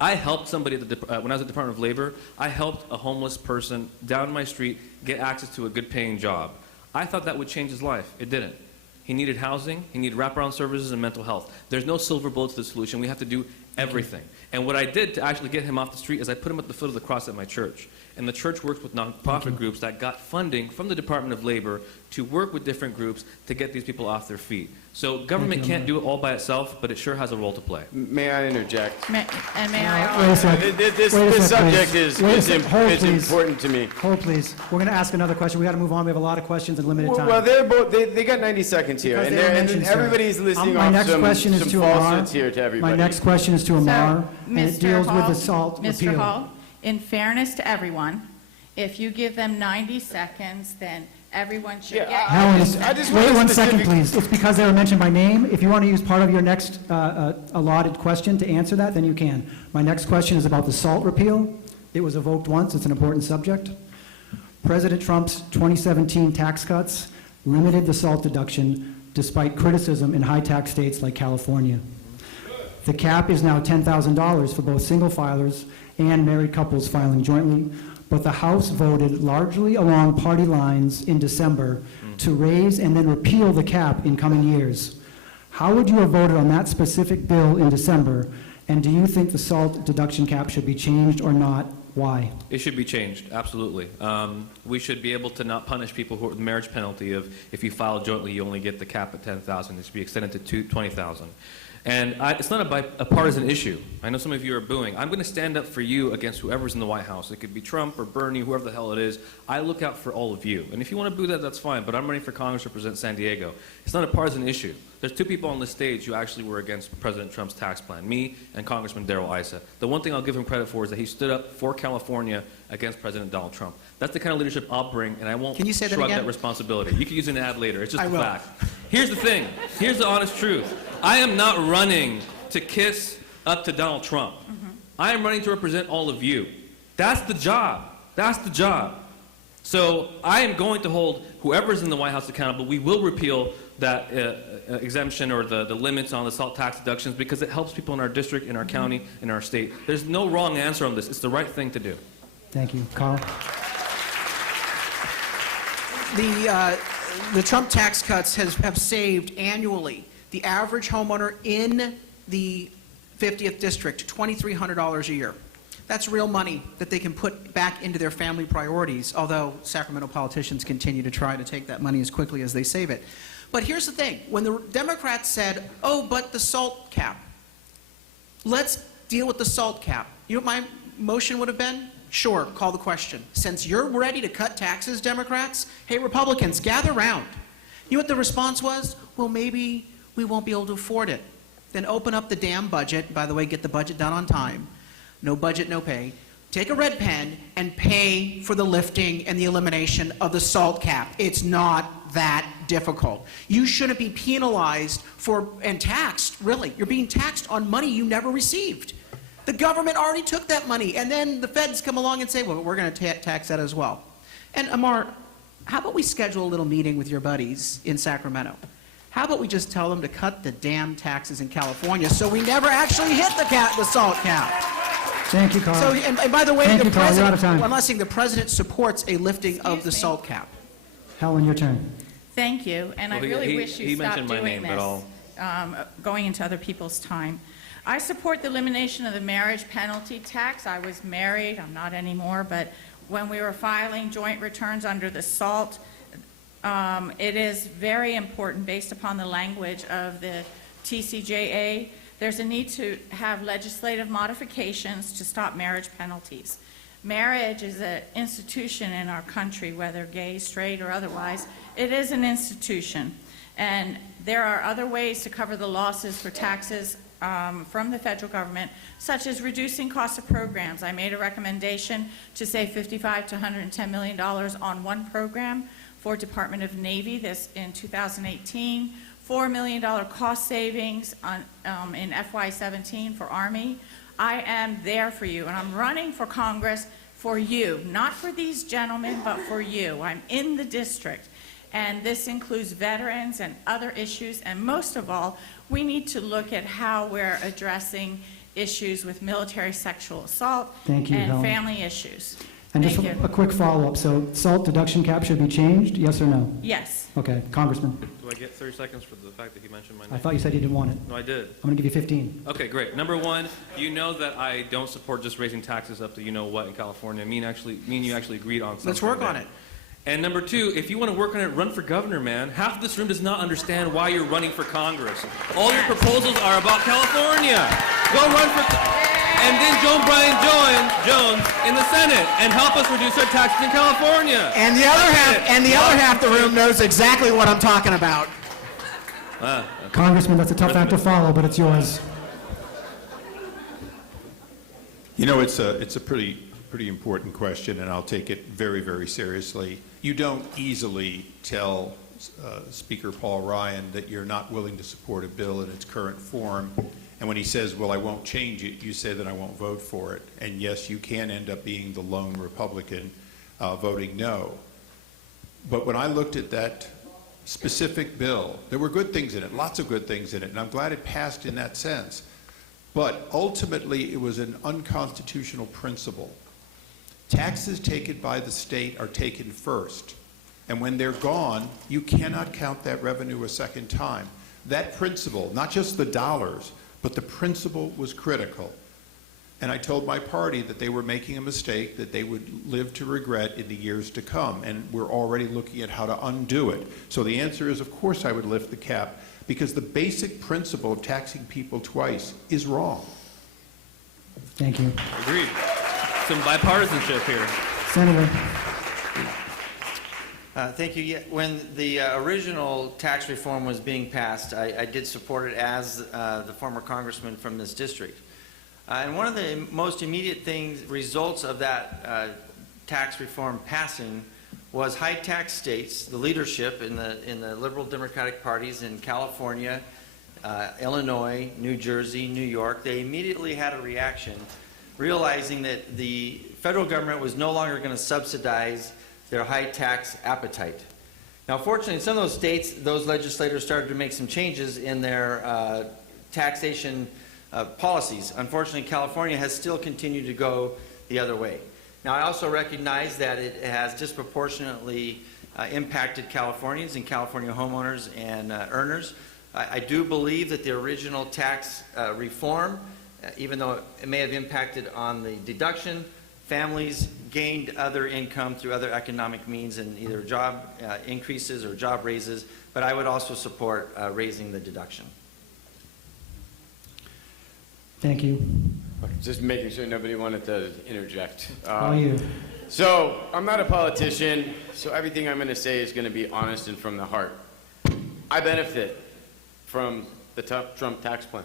I helped somebody at when I was at the Department of Labor, I helped a homeless person down my street get access to a good paying job. I thought that would change his life. It didn't. He needed housing, he needed wraparound services and mental health. There's no silver bullet to the solution. We have to do everything. And what I did to actually get him off the street is I put him at the foot of the cross at my church. And the church works with nonprofit groups that got funding from the Department of Labor to work with different groups to get these people off their feet. So government can't do it all by itself, but it sure has a role to play. May I interject? May I Wait a also? sec. This Wait a sec, subject please. is Wait a sec. Hold, it's please. important to me. Hold, please. We're going to ask another question. We got to move on. We have a lot of questions and limited time. Well, they're both, they got 90 seconds here, Because and, they were and mentioned, sir. everybody's listing My off next question is some to Amar. falsehoods here to everybody. My next question is to Amar, and it Mr. deals with Hall, the SALT Mr. repeal. Hall, in fairness to everyone, if you give them 90 seconds, then everyone should Yeah, get... Helen, I just want wait a 1 second, specific- please. It's because they were mentioned by name. If you want to use part of your next allotted question to answer that, then you can. My next question is about the SALT repeal. It was evoked once. It's an important subject. President Trump's 2017 tax cuts limited the SALT deduction despite criticism in high-tax states like California. The cap is now $10,000 for both single filers and married couples filing jointly, but the House voted largely along party lines in December to raise and then repeal the cap in coming years. How would you have voted on that specific bill in December, and do you think the SALT deduction cap should be changed or not? Why? It should be changed, absolutely. We should be able to not punish people who are the marriage penalty of if you file jointly, you only get the cap at $10,000. It should be extended to $20,000. And it's not a partisan issue. I know some of you are booing. I'm going to stand up for you against whoever's in the White House. It could be Trump or Bernie, whoever the hell it is. I look out for all of you. And if you want to boo that, that's fine. But I'm running for Congress to represent San Diego. It's not a partisan issue. There's 2 people on the stage who actually were against President Trump's tax plan, me and Congressman Darrell Issa. The one thing I'll give him credit for is that he stood up for California against President Donald Trump. That's the kind of leadership I'll bring, and I won't Can you say that shrug again? that responsibility. You can use an ad later. It's just I a will. fact. Here's the thing. Here's the honest truth. I am not running to kiss up to Donald Trump. I am running to represent all of you. That's the job. That's the job. So I am going to hold whoever's in the White House accountable. We will repeal that exemption or the limits on the SALT tax deductions because it helps people in our district, in our county, in our state. There's no wrong answer on this. It's the right thing to do. Thank you. Carl? The Trump tax cuts have saved annually the average homeowner in the 50th district $2,300 a year. That's real money that they can put back into their family priorities, although Sacramento politicians continue to try to take that money as quickly as they save it. But here's the thing. When the Democrats said, oh, but the SALT cap, let's deal with the SALT cap. You know what my motion would have been? Sure, call the question. Since you're ready to cut taxes, Democrats, hey, Republicans, gather round. You know what the response was? Well, maybe we won't be able to afford it. Then open up the damn budget. By the way, get the budget done on time. No budget, no pay. Take a red pen and pay for the lifting and the elimination of the SALT cap. It's not that difficult. You shouldn't be penalized for and taxed, really. You're being taxed on money you never received. The government already took that money, and then the feds come along and say, well, we're going to tax that as well. And Amar, how about we schedule a little meeting with your buddies in Sacramento? How about we just tell them to cut the damn taxes in California so we never actually hit the SALT cap? Thank you, Carl. So, and by the way, Thank the you, Carl. You're out of president, time. I'm not saying the president supports a lifting of Excuse the me. SALT cap. Helen, your turn. Thank you, and I Well, really he wish you stopped mentioned my doing name, but this, going into other people's time. I support the elimination of the marriage penalty tax. I was married, I'm not anymore, but when we were filing joint returns under the SALT, it is very important, based upon the language of the TCJA, there's a need to have legislative modifications to stop marriage penalties. Marriage is an institution in our country, whether gay, straight, or otherwise. It is an institution. And there are other ways to cover the losses for taxes from the federal government, such as reducing costs of programs. I made a recommendation to save $55 to $110 million on one program for Department of Navy this in 2018, $4 million cost savings on, in FY17 for Army. I am there for you, and I'm running for Congress for you, not for these gentlemen, but for you. I'm in the district, and this includes veterans and other issues, and most of all, we need to look at how we're addressing issues with military sexual assault Thank you, and Helen. family issues. And just Thank you. a quick follow-up. So SALT deduction cap should be changed, yes or no? Yes. Okay, Congressman. Do I get 30 seconds for the fact that he mentioned my name? I thought you said you didn't want it. No, I did. I'm going to give you 15. Okay, great. Number one, you know that I don't support just raising taxes up to you-know-what in California. Me and you actually agreed on something. Let's work on there. it. And number two, if you want to work on it, run for governor, man. Half this room does not understand why you're running for Congress. All your proposals are about California. Go run for... And then Brian Jones in the Senate and help us reduce our taxes in California. And the other half of the room knows exactly what I'm talking about. Congressman, that's a tough act to follow, but it's yours. You know, it's a pretty important question, and I'll take it very, very seriously. You don't easily tell Speaker Paul Ryan that you're not willing to support a bill in its current form, and when he says, well, I won't change it, you say that I won't vote for it. And yes, you can end up being the lone Republican voting no. But when I looked at that specific bill, there were good things in it, lots of good things in it, and I'm glad it passed in that sense. But ultimately, it was an unconstitutional principle. Taxes taken by the state are taken first. And when they're gone, you cannot count that revenue a second time. That principle, not just the dollars, but the principle was critical. And I told my party that they were making a mistake that they would live to regret in the years to come. And we're already looking at how to undo it. So the answer is, of course, I would lift the cap, because the basic principle of taxing people twice is wrong. Thank you. Agreed. Some bipartisanship here. Senator. Thank you. Yeah, when the original tax reform was being passed, I did support it as the former congressman from this district. And one of the most immediate results of that tax reform passing was high tax states, the leadership in the liberal democratic parties in California, Illinois, New Jersey, New York. They immediately had a reaction, realizing that the federal government was no longer going to subsidize their high tax appetite. Now, fortunately, in some of those states, those legislators started to make some changes in their taxation policies. Unfortunately, California has still continued to go the other way. Now, I also recognize that it has disproportionately impacted Californians and California homeowners and earners. I do believe that the original tax reform, even though it may have impacted on the deduction, families gained other income through other economic means in either job increases or job raises, but I would also support raising the deduction. Thank you. Just making sure nobody wanted to interject. All you. So, I'm not a politician, so everything I'm going to say is going to be honest and from the heart. I benefit from the Trump tax plan.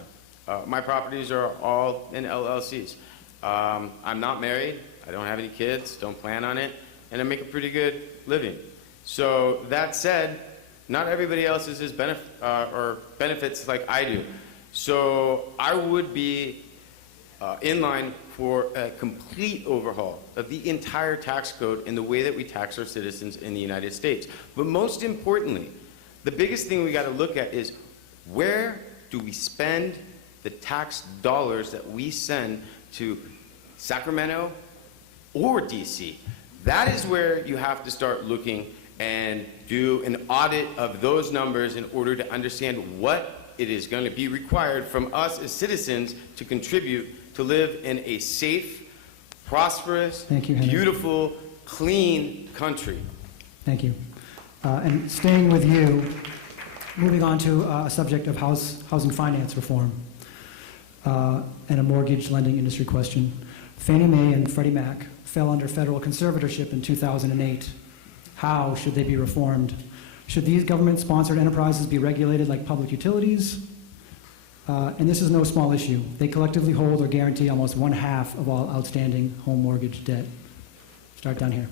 My properties are all in LLCs. I'm not married, I don't have any kids, don't plan on it, and I make a pretty good living. So that said, not everybody else is as benefits like I do. So I would be in line for a complete overhaul of the entire tax code in the way that we tax our citizens in the United States. But most importantly, the biggest thing we got to look at is, where do we spend the tax dollars that we send to Sacramento or DC? That is where you have to start looking and do an audit of those numbers in order to understand what it is going to be required from us as citizens to contribute to live in a safe, prosperous, Thank you, Henry. beautiful, clean country. Thank you. And staying with you, moving on to a subject of housing finance reform and a mortgage lending industry question. Fannie Mae and Freddie Mac fell under federal conservatorship in 2008. How should they be reformed? Should these government-sponsored enterprises be regulated like public utilities? And this is no small issue. They collectively hold or guarantee almost 1/2 of all outstanding home mortgage debt. Start down here.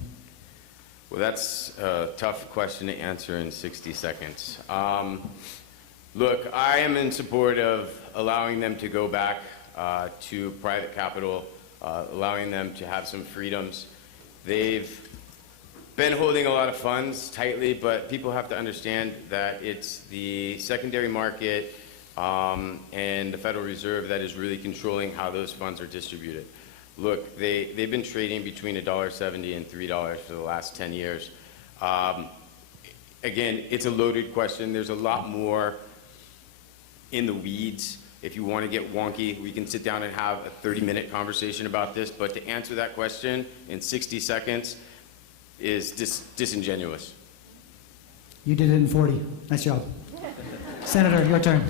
Well, that's a tough question to answer in 60 seconds. Look, I am in support of allowing them to go back to private capital, allowing them to have some freedoms. They've been holding a lot of funds tightly, but people have to understand that it's the secondary market and the Federal Reserve that is really controlling how those funds are distributed. Look, they've been trading between $1.70 and $3 for the last 10 years. Again, it's a loaded question. There's a lot more in the weeds. If you want to get wonky, we can sit down and have a 30-minute conversation about this, but to answer that question in 60 seconds is disingenuous. You did it in 40. Nice job. Senator, your turn.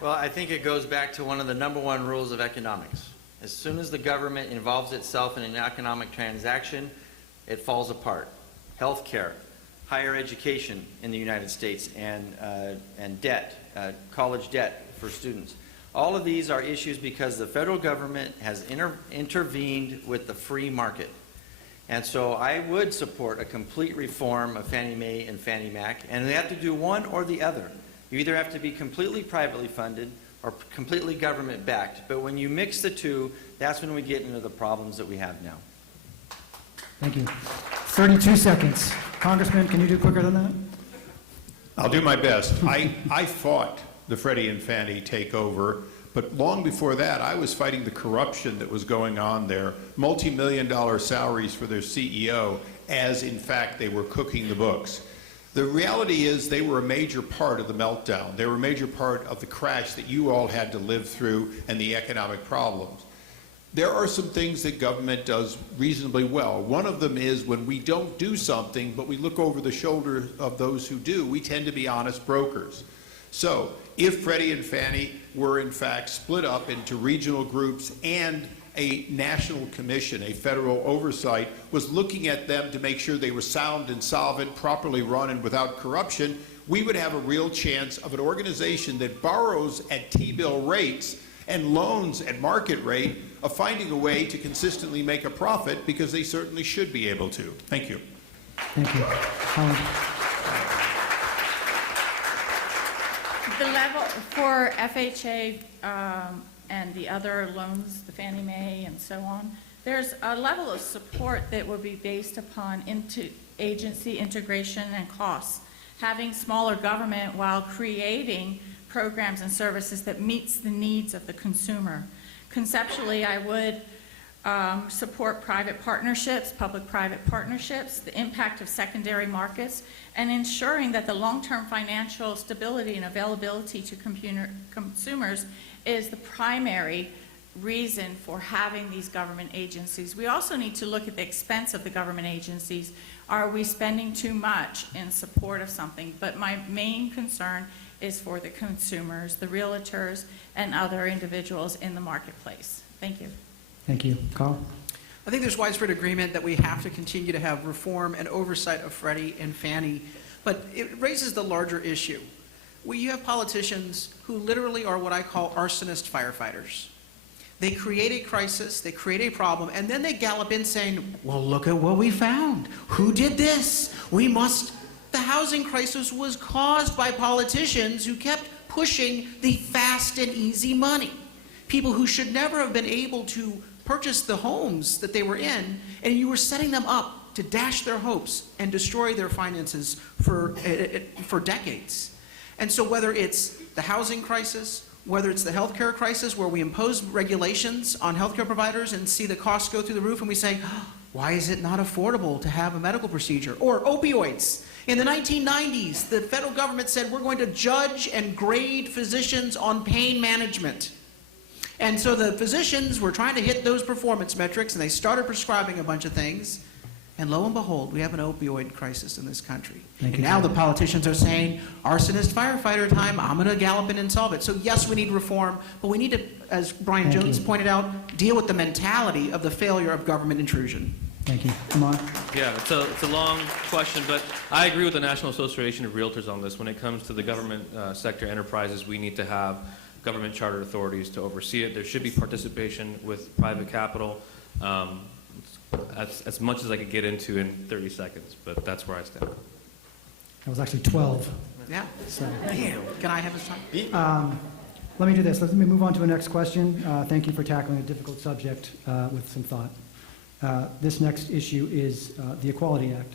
Well, I think it goes back to one of the #1 rules of economics. As soon as the government involves itself in an economic transaction, it falls apart. Healthcare, higher education in the United States, and debt, college debt for students. All of these are issues because the federal government has intervened with the free market. And so I would support a complete reform of Fannie Mae and Fannie Mac, and they have to do one or the other. You either have to be completely privately funded or completely government backed. But when you mix the two, that's when we get into the problems that we have now. Thank you. 32 seconds. Congressman, can you do quicker than that? I'll do my best. I fought the Freddie and Fannie takeover, but long before that, I was fighting the corruption that was going on there, multi-million-dollar salaries for their CEO, as in fact they were cooking the books. The reality is they were a major part of the meltdown. They were a major part of the crash that you all had to live through and the economic problems. There are some things that government does reasonably well. One of them is when we don't do something, but we look over the shoulder of those who do, we tend to be honest brokers. So if Freddie and Fannie were in fact split up into regional groups and a national commission, a federal oversight, was looking at them to make sure they were sound and solvent, properly run, and without corruption, we would have a real chance of an organization that borrows at T-bill rates and loans at market rate of finding a way to consistently make a profit, because they certainly should be able to. Thank you. Thank you. Helen. The level for FHA and the other loans, the Fannie Mae and so on, there's a level of support that will be based upon agency integration and costs. Having smaller government while creating programs and services that meets the needs of the consumer. Conceptually, I would support private partnerships, public-private partnerships, the impact of secondary markets, and ensuring that the long-term financial stability and availability to consumers is the primary reason for having these government agencies. We also need to look at the expense of the government agencies. Are we spending too much in support of something? But my main concern is for the consumers, the realtors, and other individuals in the marketplace. Thank you. Thank you. Carl? I think there's widespread agreement that we have to continue to have reform and oversight of Freddie and Fannie, but it raises the larger issue. You have politicians who literally are what I call arsonist firefighters. They create a crisis, they create a problem, and then they gallop in saying, well, look at what we found. Who did this? The housing crisis was caused by politicians who kept pushing the fast and easy money. People who should never have been able to purchase the homes that they were in, and you were setting them up to dash their hopes and destroy their finances for decades. And so whether it's the housing crisis, whether it's the healthcare crisis where we impose regulations on healthcare providers and see the costs go through the roof and we say, why is it not affordable to have a medical procedure? Or opioids. In the 1990s, the federal government said we're going to judge and grade physicians on pain management. And so the physicians were trying to hit those performance metrics and they started prescribing a bunch of things. And lo and behold, we have an opioid crisis in this country. And now the politicians are saying, arsonist firefighter time, I'm going to gallop in and solve it. So yes, we need reform, but we need to, as Brian Jones pointed out, deal with the mentality of the failure of government intrusion. Thank you. Amar? Yeah, it's a long question, but I agree with the National Association of Realtors on this. When it comes to the government sector enterprises, we need to have government charter authorities to oversee it. There should be participation with private capital. As much as I could get into in 30 seconds, but that's where I stand. That was actually 12. Yeah. So, Can I have his time? Let me do this. Let me move on to a next question. Thank you for tackling a difficult subject with some thought. This next issue is the Equality Act.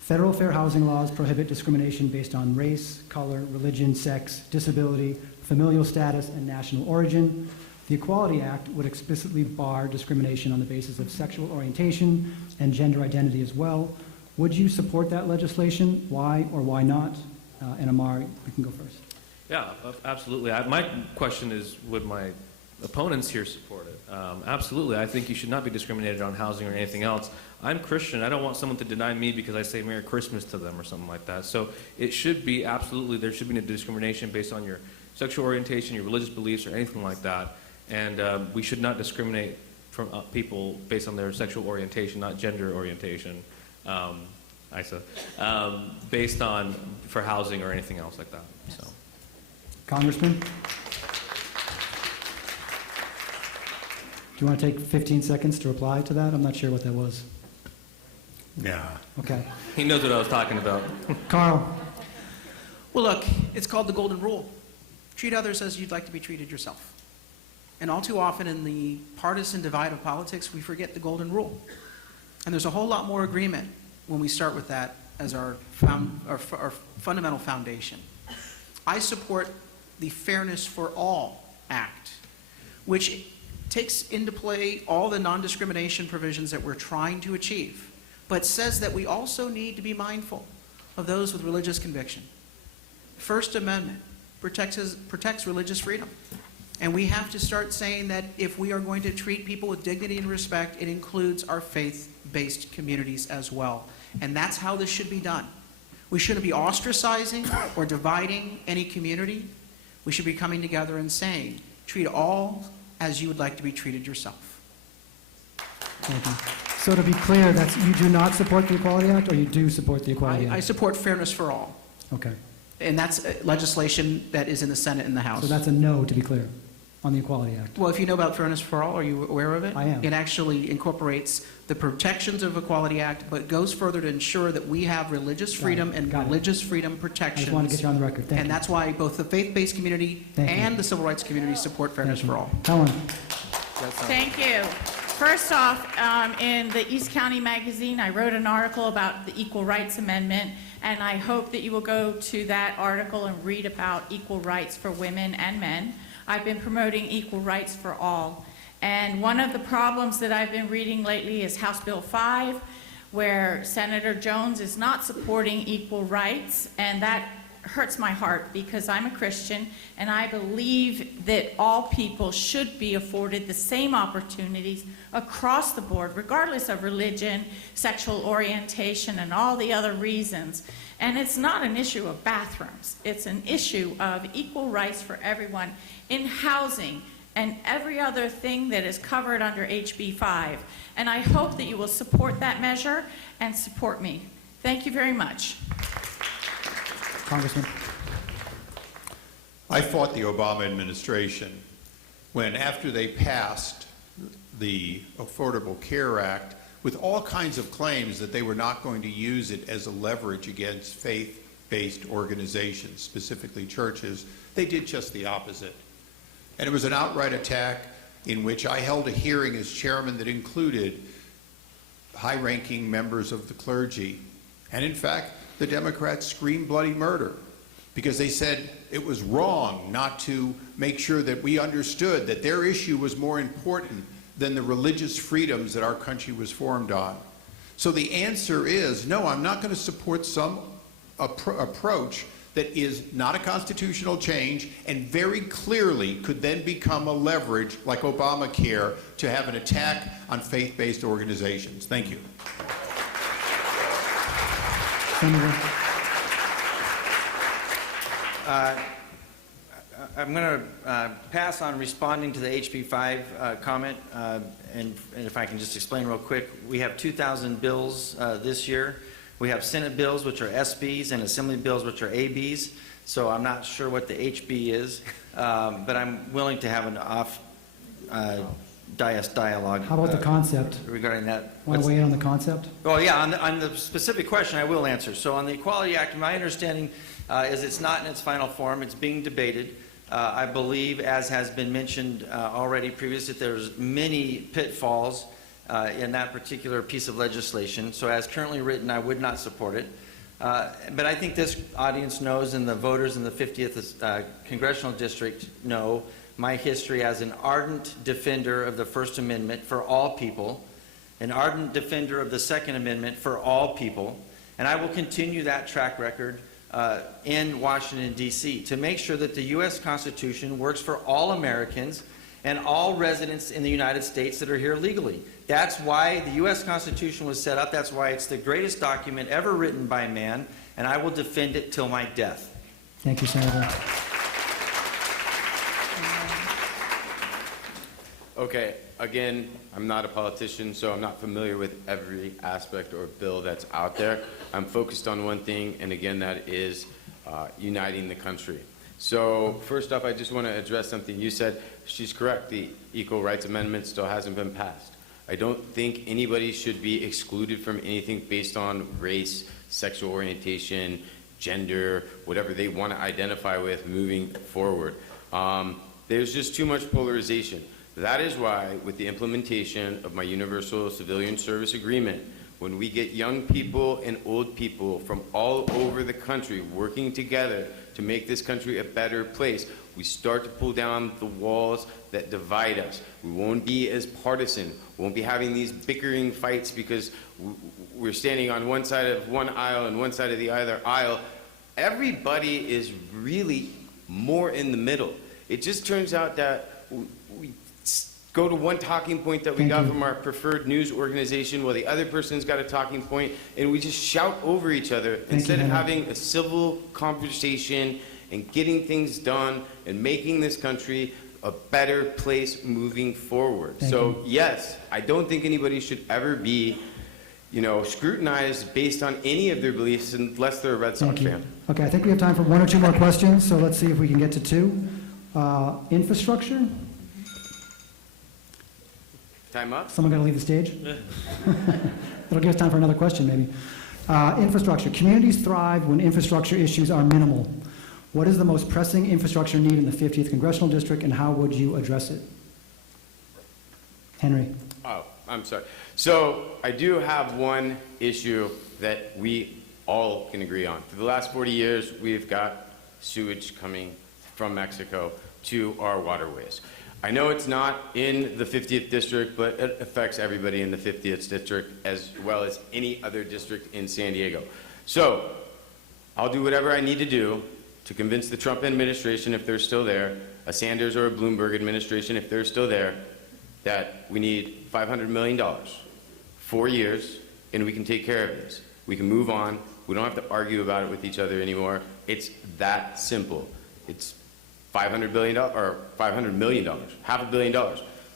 Federal fair housing laws prohibit discrimination based on race, color, religion, sex, disability, familial status, and national origin. The Equality Act would explicitly bar discrimination on the basis of sexual orientation and gender identity as well. Would you support that legislation? Why or why not? And Amar, you can go first. Yeah, absolutely. My question is, would my opponents here support it? Absolutely. I think you should not be discriminated on housing or anything else. I'm Christian. I don't want someone to deny me because I say Merry Christmas to them or something like that. So it should be absolutely, there should be no discrimination based on your sexual orientation, your religious beliefs, or anything like that. And we should not discriminate from people based on their sexual orientation, not gender orientation, based on for housing or anything else like that. So. Congressman? Do you want to take 15 seconds to reply to that? I'm not sure what that was. Yeah. Okay. He knows what I was talking about. Carl? Well, look, it's called the golden rule. Treat others as you'd like to be treated yourself. And all too often in the partisan divide of politics, we forget the golden rule. And there's a whole lot more agreement when we start with that as our fundamental foundation. I support the Fairness for All Act, which takes into play all the non-discrimination provisions that we're trying to achieve, but says that we also need to be mindful of those with religious conviction. First Amendment protects religious freedom. And we have to start saying that if we are going to treat people with dignity and respect, it includes our faith-based communities as well. And that's how this should be done. We shouldn't be ostracizing or dividing any community. We should be coming together and saying, treat all as you would like to be treated yourself. Thank you. So to be clear, you do not support the Equality Act, or you do support the Equality I Act? support fairness for all. Okay. And that's legislation that is in the Senate and the House. So that's a no, to be clear, on the Equality Act. Well, if you know about Fairness for All, are you aware of it? I am. It actually incorporates the protections of Equality Act, but goes further to ensure that we have religious freedom and Got it. religious freedom I protections. just wanted to get you on the record. Thank And you. that's why both the faith-based community Thank you. and the civil rights community support Fairness Thank you. for All. Helen? Thank you. First off, in the East County Magazine, I wrote an article about the Equal Rights Amendment, and I hope that you will go to that article and read about equal rights for women and men. I've been promoting equal rights for all. And one of the problems that I've been reading lately is House Bill 5, where Senator Jones is not supporting equal rights, and that hurts my heart because I'm a Christian and I believe that all people should be afforded the same opportunities across the board, regardless of religion, sexual orientation, and all the other reasons. And it's not an issue of bathrooms. It's an issue of equal rights for everyone in housing and every other thing that is covered under HB 5. And I hope that you will support that measure and support me. Thank you very much. Congressman? I fought the Obama administration when, after they passed the Affordable Care Act, with all kinds of claims that they were not going to use it as a leverage against faith-based organizations, specifically churches, they did just the opposite. And it was an outright attack in which I held a hearing as chairman that included high-ranking members of the clergy. And in fact, the Democrats screamed bloody murder because they said it was wrong not to make sure that we understood that their issue was more important than the religious freedoms that our country was formed on. So the answer is, no, I'm not going to support some approach that is not a constitutional change and very clearly could then become a leverage, like Obamacare, to have an attack on faith-based organizations. Thank you. Senator? I'm going to pass on responding to the HB 5 comment, and if I can just explain real quick, we have 2,000 bills this year. We have Senate bills, which are SBs, and Assembly bills, which are ABs. So I'm not sure what the HB is, but I'm willing to have an off-dais dialogue. How about the concept? Regarding that. Want to weigh in on the concept? Well, yeah, on the specific question, I will answer. So on the Equality Act, my understanding is it's not in its final form. It's being debated. I believe, as has been mentioned already previously, there's many pitfalls in that particular piece of legislation. So as currently written, I would not support it. But I think this audience knows, and the voters in the 50th Congressional District know, my history as an ardent defender of the First Amendment for all people, an ardent defender of the Second Amendment for all people, and I will continue that track record in Washington, D.C. to make sure that the U.S. Constitution works for all Americans and all residents in the United States that are here legally. That's why the U.S. Constitution was set up. That's why it's the greatest document ever written by man, and I will defend it till my death. Thank you, Senator. Okay, again, I'm not a politician, so I'm not familiar with every aspect or bill that's out there. I'm focused on one thing, and again, that is uniting the country. So first off, I just want to address something you said. She's correct. The Equal Rights Amendment still hasn't been passed. I don't think anybody should be excluded from anything based on race, sexual orientation, gender, whatever they want to identify with moving forward. There's just too much polarization. That is why, with the implementation of my Universal Civilian Service Agreement, when we get young people and old people from all over the country working together to make this country a better place, we start to pull down the walls that divide us. We won't be as partisan. We won't be having these bickering fights because we're standing on one side of one aisle and one side of the other aisle. Everybody is really more in the middle. It just turns out that we go to one talking point that we got from our preferred news organization while the other person's got a talking point, and we just shout over each other instead of having a civil conversation and getting things done and making this country a better place moving forward. So yes, I don't think anybody should ever be, scrutinized based on any of their beliefs unless they're a Red Sox fan. Okay, I think we have time for one or two more questions, so let's see if we can get to two. Infrastructure? Time up? Someone got to leave the stage? That'll give us time for another question, maybe. Infrastructure. Communities thrive when infrastructure issues are minimal. What is the most pressing infrastructure need in the 50th Congressional District, and how would you address it? Henry. Oh, I'm sorry. So I do have one issue that we all can agree on. For the last 40 years, we've got sewage coming from Mexico to our waterways. I know it's not in the 50th district, but it affects everybody in the 50th district as well as any other district in San Diego. So I'll do whatever I need to do to convince the Trump administration, if they're still there, a Sanders or a Bloomberg administration, if they're still there, that we need $500 million, 4 years, and we can take care of this. We can move on. We don't have to argue about it with each other anymore. It's that simple. It's $500 billion or $500 million, $500 million.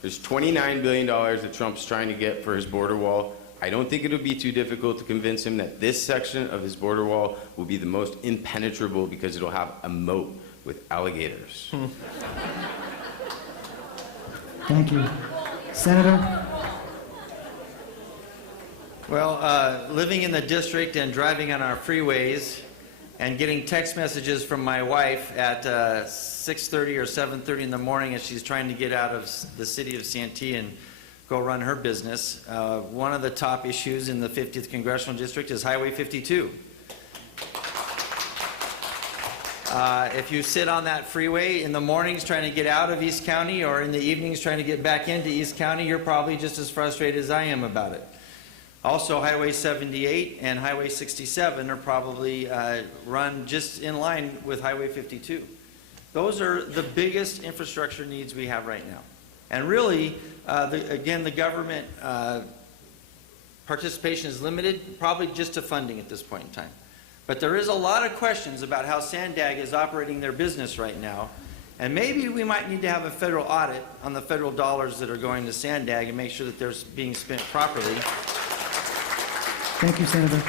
There's $29 billion that Trump's trying to get for his border wall. I don't think it'll be too difficult to convince him that this section of his border wall will be the most impenetrable because it'll have a moat with alligators. Thank you. Senator? Well, living in the district and driving on our freeways and getting text messages from my wife at 6:30 or 7:30 in the morning as she's trying to get out of the city of Santee and go run her business. One of the top issues in the 50th Congressional District is Highway 52. If you sit on that freeway in the mornings trying to get out of East County or in the evenings trying to get back into East County, you're probably just as frustrated as I am about it. Also, Highway 78 and Highway 67 are probably run just in line with Highway 52. Those are the biggest infrastructure needs we have right now. And really, again, the government participation is limited, probably just to funding at this point in time. But there is a lot of questions about how Sandag is operating their business right now. And maybe we might need to have a federal audit on the federal dollars that are going to Sandag and make sure that they're being spent properly. Thank you, Senator.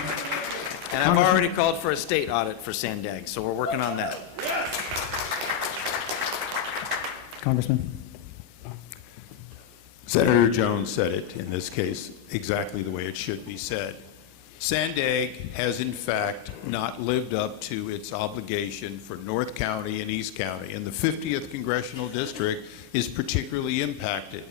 And I've already called for a state audit for Sandag, so we're working on that. Congressman. Senator Jones said it, in this case, exactly the way it should be said. Sandag has in fact not lived up to its obligation for North County and East County, and the 50th Congressional District is particularly impacted.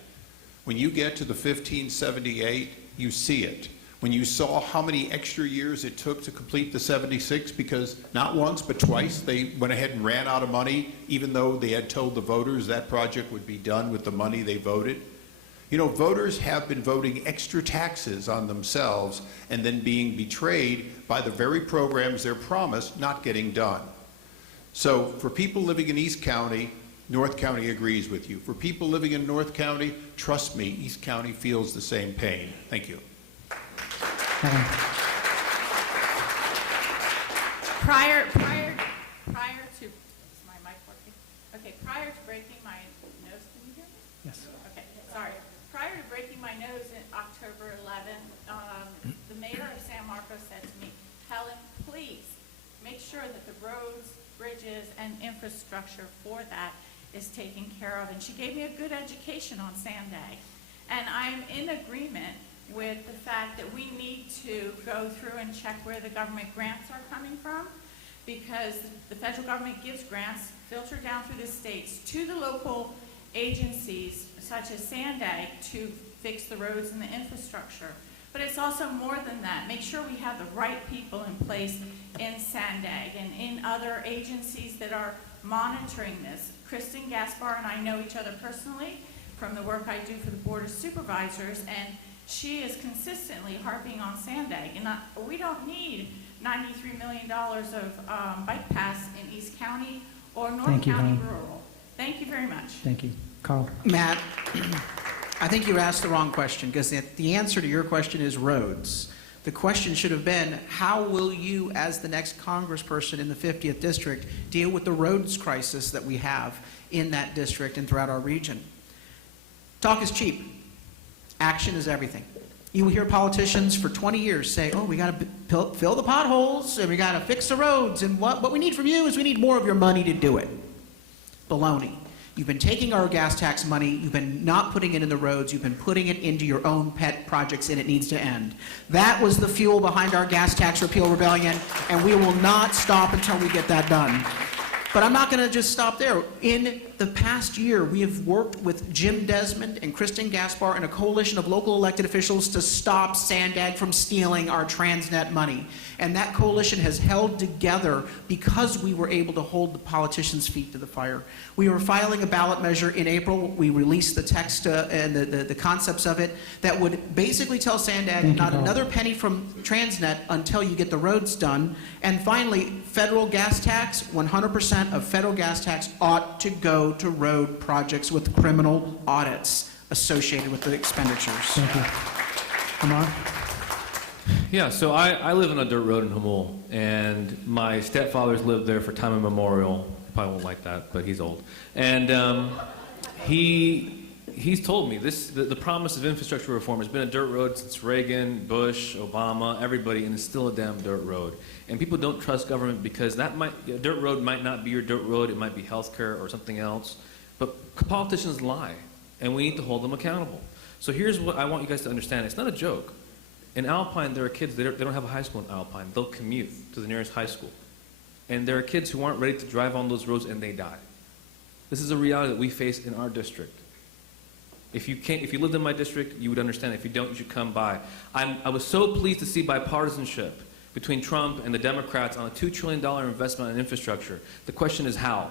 When you get to the 1578, you see it. When you saw how many extra years it took to complete the 76, because not once but twice they went ahead and ran out of money, even though they had told the voters that project would be done with the money they voted. You know, voters have been voting extra taxes on themselves and then being betrayed by the very programs they're promised not getting done. So for people living in East County, North County agrees with you. For people living in North County, trust me, East County feels the same pain. Thank you. Prior to, is my mic working? Okay, prior to breaking my nose, can you hear me? Yes. Okay, sorry. Prior to breaking my nose in October 11th, the mayor of San Marcos said to me, Helen, please make sure that the roads, bridges, and infrastructure for that is taken care of. And she gave me a good education on Sandag. And I'm in agreement with the fact that we need to go through and check where the government grants are coming from, because the federal government gives grants filtered down through the states to the local agencies such as Sandag to fix the roads and the infrastructure. But it's also more than that. Make sure we have the right people in place in Sandag and in other agencies that are monitoring this. Kristen Gaspar and I know each other personally from the work I do for the Board of Supervisors, and she is consistently harping on Sandag. And we don't need $93 million of bike paths in East County or North Thank you, County Helen. rural. Thank you very much. Thank you. Carl. Matt, I think you asked the wrong question, because the answer to your question is roads. The question should have been, how will you, as the next congressperson in the 50th district, deal with the roads crisis that we have in that district and throughout our region? Talk is cheap. Action is everything. You will hear politicians for 20 years say, oh, we got to fill the potholes, and we got to fix the roads, and what we need from you is we need more of your money to do it. Baloney. You've been taking our gas tax money, you've been not putting it in the roads, you've been putting it into your own pet projects, and it needs to end. That was the fuel behind our gas tax repeal rebellion, and we will not stop until we get that done. But I'm not going to just stop there. In the past year, we have worked with Jim Desmond and Kristen Gaspar and a coalition of local elected officials to stop Sandag from stealing our Transnet money. And that coalition has held together because we were able to hold the politicians' feet to the fire. We were filing a ballot measure in April. We released the text and the concepts of it that would basically tell Sandag not another penny from Transnet until you get the roads done. And finally, federal gas tax, 100% of federal gas tax ought to go to road projects with criminal audits associated with the expenditures. Thank you. Amar? Yeah, so I live on a dirt road in Hamul, and my stepfather's lived there for time immemorial. He probably won't like that, but he's old. And he's told me the promise of infrastructure reform has been a dirt road since Reagan, Bush, Obama, everybody, and it's still a damn dirt road. And people don't trust government because a dirt road might not be your dirt road, it might be healthcare or something else. But politicians lie, and we need to hold them accountable. So here's what I want you guys to understand. It's not a joke. In Alpine, there are kids, they don't have a high school in Alpine. They'll commute to the nearest high school. And there are kids who aren't ready to drive on those roads and they die. This is a reality that we face in our district. If you lived in my district, you would understand. If you don't, you should come by. I was so pleased to see bipartisanship between Trump and the Democrats on a $2 trillion investment in infrastructure. The question is how?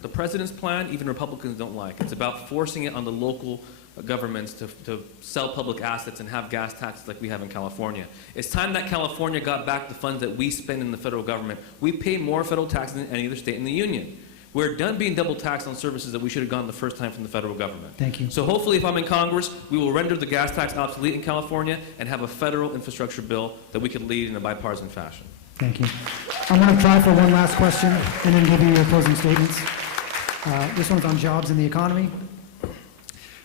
The president's plan, even Republicans don't like. It's about forcing it on the local governments to sell public assets and have gas taxes like we have in California. It's time that California got back the funds that we spend in the federal government. We pay more federal taxes than any other state in the union. We're done being double taxed on services that we should have gotten the first time from the federal government. Thank you. So hopefully if I'm in Congress, we will render the gas tax obsolete in California and have a federal infrastructure bill that we could lead in a bipartisan fashion. Thank you. I'm going to try for one last question and then give you your closing statements. This one's on jobs and the economy.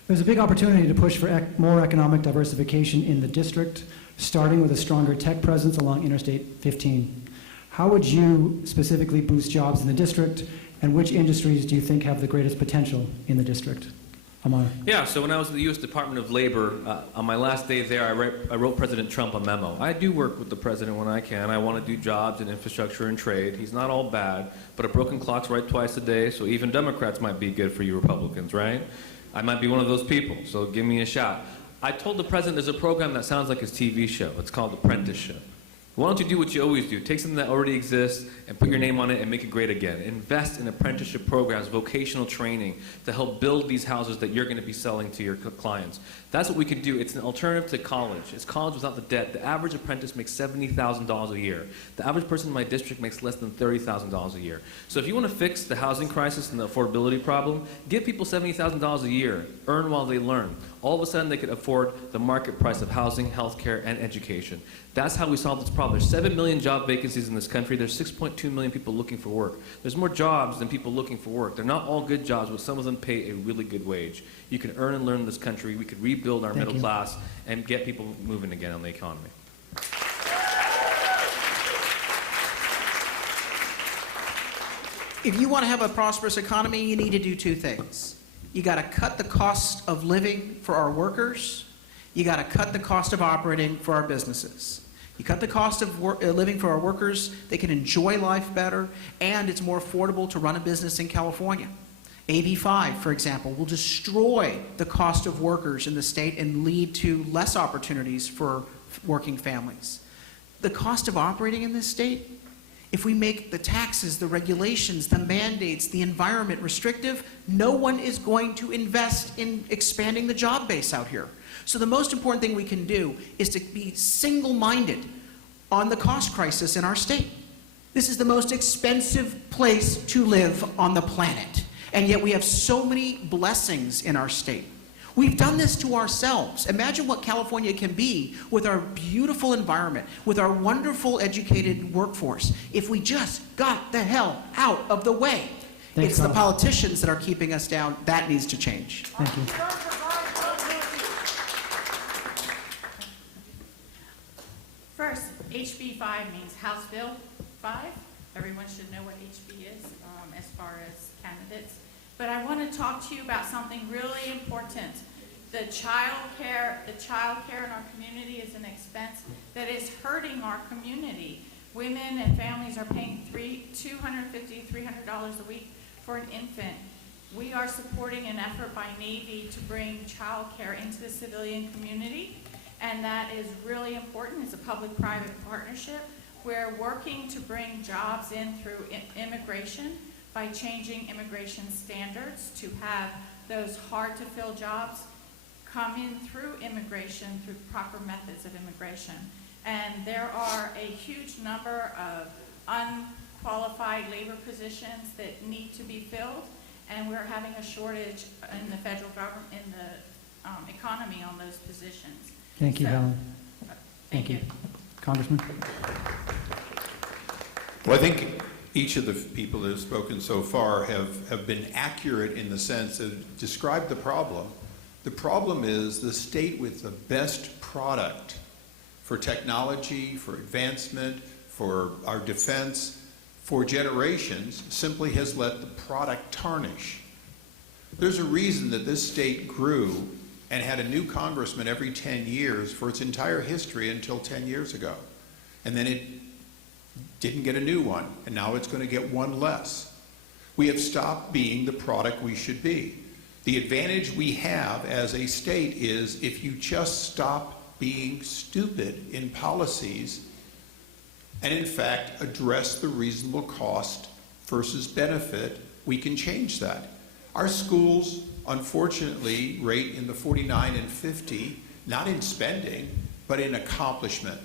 There's a big opportunity to push for more economic diversification in the district, starting with a stronger tech presence along Interstate 15. How would you specifically boost jobs in the district, and which industries do you think have the greatest potential in the district? Amar. Yeah, so when I was at the U.S. Department of Labor, on my last day there, I wrote President Trump a memo. I do work with the president when I can. I want to do jobs and infrastructure and trade. He's not all bad, but a broken clock's right twice a day, so even Democrats might be good for you Republicans, right? I might be one of those people, so give me a shot. I told the president there's a program that sounds like his TV show. It's called Apprenticeship. Why don't you do what you always do? Take something that already exists and put your name on it and make it great again. Invest in apprenticeship programs, vocational training to help build these houses that you're going to be selling to your clients. That's what we can do. It's an alternative to college. It's college without the debt. The average apprentice makes $70,000 a year. The average person in my district makes less than $30,000 a year. So if you want to fix the housing crisis and the affordability problem, give people $70,000 a year. Earn while they learn. All of a sudden, they could afford the market price of housing, healthcare, and education. That's how we solve this problem. There's 7 million job vacancies in this country. There's 6.2 million people looking for work. There's more jobs than people looking for work. They're not all good jobs, but some of them pay a really good wage. You can earn and learn in this country. We could rebuild our middle class and get people moving again on the economy. If you want to have a prosperous economy, you need to do two things. You got to cut the cost of living for our workers. You got to cut the cost of operating for our businesses. You cut the cost of living for our workers, they can enjoy life better, and it's more affordable to run a business in California. AB 5, for example, will destroy the cost of workers in the state and lead to less opportunities for working families. The cost of operating in this state, if we make the taxes, the regulations, the mandates, the environment restrictive, no one is going to invest in expanding the job base out here. So the most important thing we can do is to be single-minded on the cost crisis in our state. This is the most expensive place to live on the planet, and yet we have so many blessings in our state. We've done this to ourselves. Imagine what California can be with our beautiful environment, with our wonderful educated workforce, if we just got the hell out of the way. Thanks, It's the Carl. politicians that are keeping us down. That needs to change. Thank you. First, HB 5 means House Bill 5. Everyone should know what HB is as far as candidates. But I want to talk to you about something really important. The child care in our community is an expense that is hurting our community. Women and families are paying $250, $300 a week for an infant. We are supporting an effort by Navy to bring child care into the civilian community, and that is really important. It's a public-private partnership. We're working to bring jobs in through immigration by changing immigration standards to have those hard-to-fill jobs come in through immigration, through proper methods of immigration. And there are a huge number of unqualified labor positions that need to be filled, and we're having a shortage in the federal government, in the economy on those positions. Thank you, So, Helen. Thank you. Congressman? Well, I think each of the people that have spoken so far have been accurate in the sense of described the problem. The problem is the state with the best product for technology, for advancement, for our defense, for generations, simply has let the product tarnish. There's a reason that this state grew and had a new congressman every 10 years for its entire history until 10 years ago. And then it didn't get a new one, and now it's going to get one less. We have stopped being the product we should be. The advantage we have as a state is if you just stop being stupid in policies and in fact address the reasonable cost versus benefit, we can change that. Our schools, unfortunately, rate in the 49 and 50, not in spending, but in accomplishment.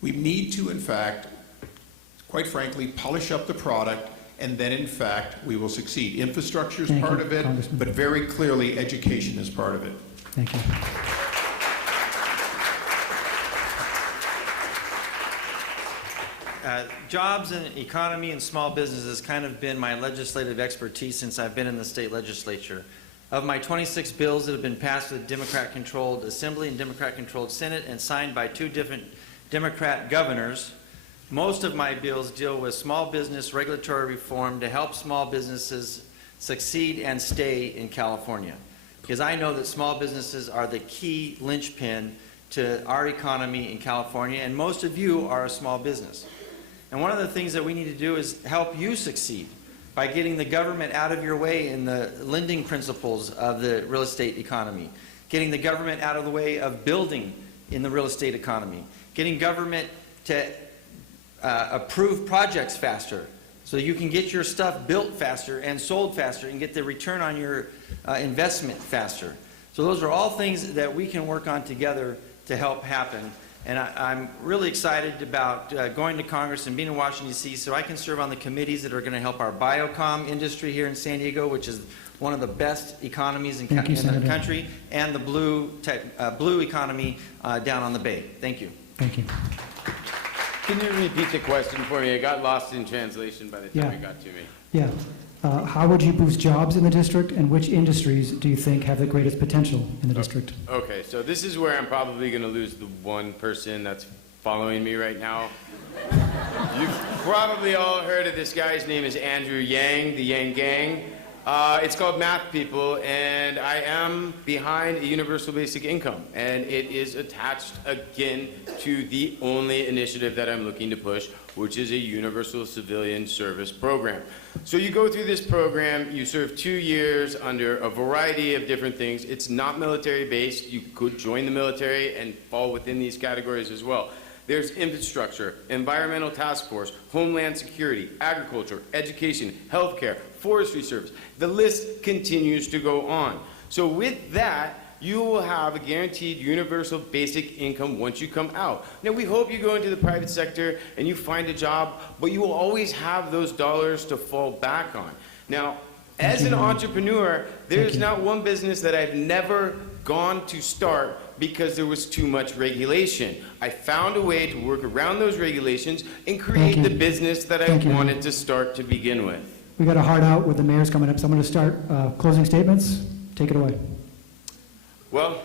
We need to, in fact, quite frankly, polish up the product, and then, in fact, we will succeed. Infrastructure is Thank part you, of it, Congressman. but very clearly, education is part of it. Thank you. Jobs and economy and small business has kind of been my legislative expertise since I've been in the state legislature. Of my 26 bills that have been passed with Democrat-controlled Assembly and Democrat-controlled Senate and signed by 2 different Democrat governors, most of my bills deal with small business regulatory reform to help small businesses succeed and stay in California. because I know that small businesses are the key linchpin to our economy in California, and most of you are a small business. And one of the things that we need to do is help you succeed by getting the government out of your way in the lending principles of the real estate economy, getting the government out of the way of building in the real estate economy, getting government to approve projects faster so you can get your stuff built faster and sold faster and get the return on your investment faster. So those are all things that we can work on together to help happen. And I'm really excited about going to Congress and being in Washington, D.C. so I can serve on the committees that are going to help our biocom industry here in San Diego, which is one of the best economies in the country, and the blue economy down on the Bay. Thank you. Thank you. Can you repeat the question for me? I got lost in translation by the time it got to me. Yeah. How would you boost jobs in the district, and which industries do you think have the greatest potential in the district? Okay, so this is where I'm probably going to lose the one person that's following me right now. You've probably all heard of this guy. His name is Andrew Yang, the Yang Gang. It's called Math People, and I am behind a universal basic income, and it is attached again to the only initiative that I'm looking to push, which is a universal civilian service program. So you go through this program, you serve 2 years under a variety of different things. It's not military based. You could join the military and fall within these categories as well. There's infrastructure, environmental task force, homeland security, agriculture, education, healthcare, forestry service. The list continues to go on. So with that, you will have a guaranteed universal basic income once you come out. Now, we hope you go into the private sector and you find a job, but you will always have those dollars to fall back on. Now, as an entrepreneur, there's not one business that I've never gone to start because there was too much regulation. I found a way to work around those regulations and create the business that I wanted to start to begin with. We got a hard out with the mayor's coming up, so I'm going to start closing statements. Take it away. Well,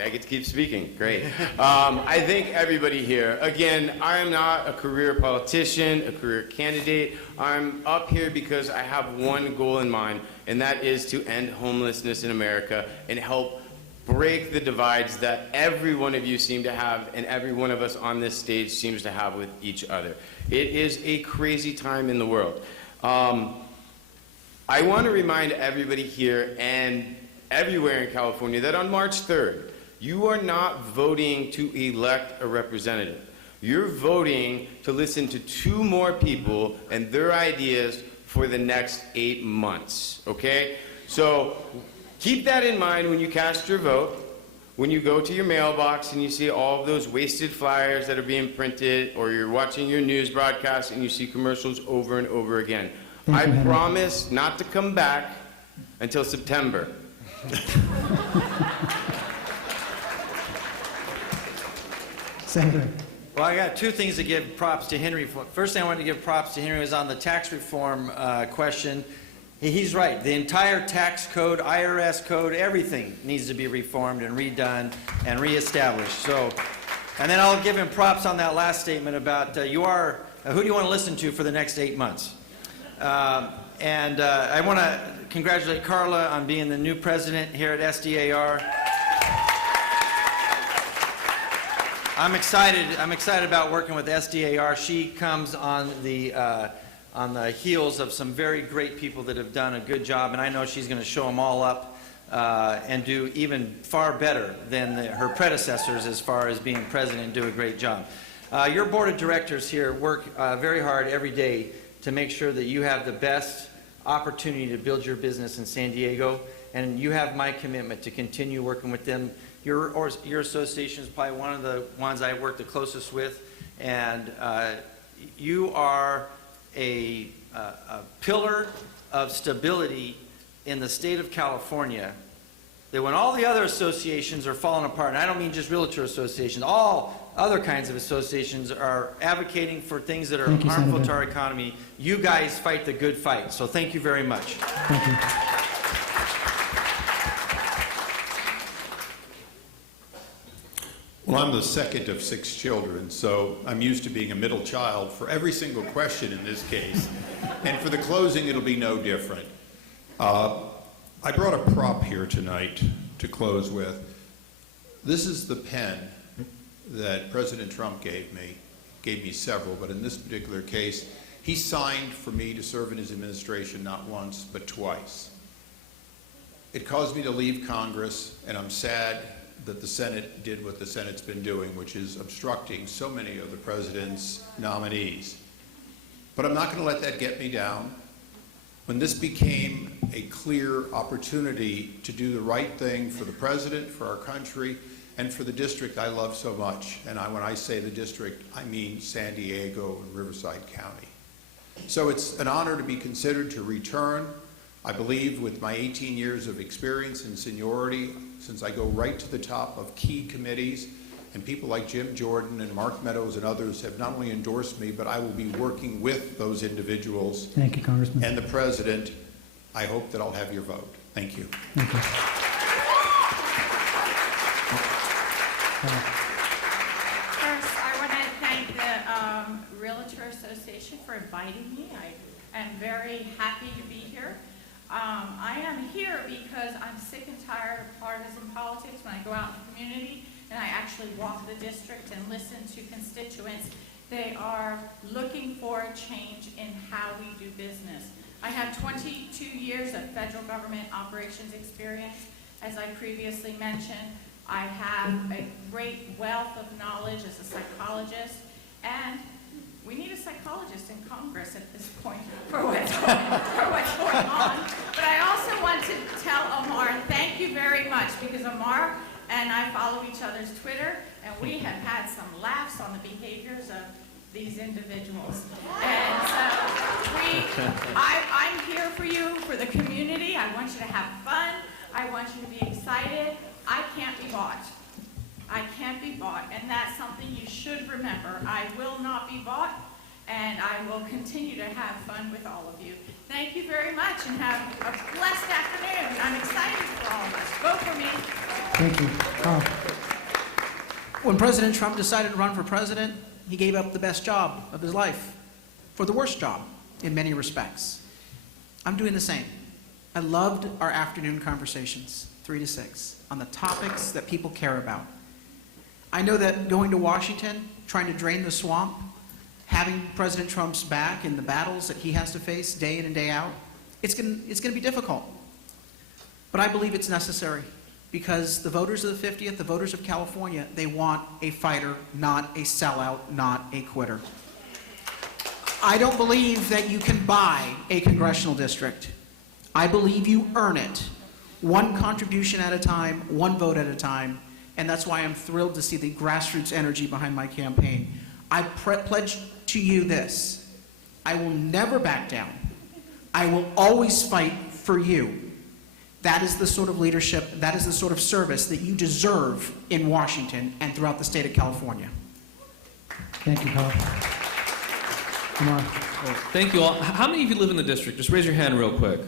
I get to keep speaking. Great. I think everybody here, again, I am not a career politician, a career candidate. I'm up here because I have one goal in mind, and that is to end homelessness in America and help break the divides that every one of you seem to have and every one of us on this stage seems to have with each other. It is a crazy time in the world. I want to remind everybody here and everywhere in California that on March 3rd, you are not voting to elect a representative. You're voting to listen to 2 more people and their ideas for the next 8 months, okay? So keep that in mind when you cast your vote, when you go to your mailbox and you see all of those wasted flyers that are being printed, or you're watching your news broadcast and you see commercials over and over again. I promise not to come back until September. Senator. Well, I got 2 things to give props to Henry for. First thing I wanted to give props to Henry was on the tax reform question. He's right. The entire tax code, IRS code, everything needs to be reformed and redone and reestablished. So, and then I'll give him props on that last statement about who do you want to listen to for the next 8 months? I want to congratulate Carla on being the new president here at SDAR. I'm excited about working with SDAR. She comes on the heels of some very great people that have done a good job, and I know she's going to show them all up and do even far better than her predecessors as far as being president and do a great job. Your board of directors here work very hard every day to make sure that you have the best opportunity to build your business in San Diego, and you have my commitment to continue working with them. Your association is probably one of the ones I work the closest with, and you are a pillar of stability in the state of California, that when all the other associations are falling apart, and I don't mean just realtor associations, all other kinds of associations are advocating for things that are harmful to our economy, you guys fight the good fight. So thank you very much. Thank you. Well, I'm the second of 6 children, so I'm used to being a middle child for every single question in this case. And for the closing, it'll be no different. I brought a prop here tonight to close with. This is the pen that President Trump gave me several, but in this particular case, he signed for me to serve in his administration not once, but twice. It caused me to leave Congress, and I'm sad that the Senate did what the Senate's been doing, which is obstructing so many of the president's nominees. But I'm not going to let that get me down. When this became a clear opportunity to do the right thing for the president, for our country, and for the district I love so much, and when I say the district, I mean San Diego and Riverside County. So it's an honor to be considered to return. I believe with my 18 years of experience and seniority, since I go right to the top of key committees, and people like Jim Jordan and Mark Meadows and others have not only endorsed me, but I will be working with those individuals. Thank you, Congressman. And the president. I hope that I'll have your vote. Thank you. Thank you. First, I want to thank the Realtor Association for inviting me. I am very happy to be here. I am here because I'm sick and tired of partisan politics. When I go out in the community and I actually walk the district and listen to constituents, they are looking for a change in how we do business. I have 22 years of federal government operations experience. As I previously mentioned, I have a great wealth of knowledge as a psychologist, and we need a psychologist in Congress at this point for what's going on. But I also want to tell Omar, thank you very much, because Omar and I follow each other's Twitter, and we have had some laughs on the behaviors of these individuals. And so I'm here for you, for the community. I want you to have fun. I want you to be excited. I can't be bought. I can't be bought, and that's something you should remember. I will not be bought, and I will continue to have fun with all of you. Thank you very much, and have a blessed afternoon. I'm excited for all of us. Vote for me. Thank you. Carl. When President Trump decided to run for president, he gave up the best job of his life for the worst job in many respects. I'm doing the same. I loved our afternoon conversations, 3 to 6, on the topics that people care about. I know that going to Washington, trying to drain the swamp, having President Trump's back in the battles that he has to face day in and day out, it's going to be difficult. But I believe it's necessary, because the voters of the 50th, the voters of California, they want a fighter, not a sellout, not a quitter. I don't believe that you can buy a congressional district. I believe you earn it, one contribution at a time, one vote at a time, and that's why I'm thrilled to see the grassroots energy behind my campaign. I pledge to you this: I will never back down. I will always fight for you. That is the sort of leadership, that is the sort of service that you deserve in Washington and throughout the state of California. Thank you, Carl. Omar. Well, thank you all. How many of you live in the district? Just raise your hand real quick.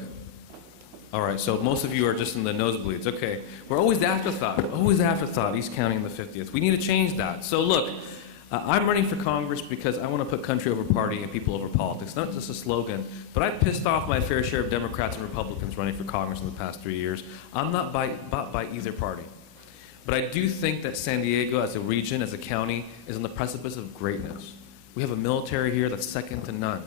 All right, so most of you are just in the nosebleeds. Okay, we're always the afterthought, East County and the 50th. We need to change that. So look, I'm running for Congress because I want to put country over party and people over politics. Not just a slogan, but I've pissed off my fair share of Democrats and Republicans running for Congress in the past 3 years. I'm not bought by either party. But I do think that San Diego as a region, as a county, is on the precipice of greatness. We have a military here that's second to none.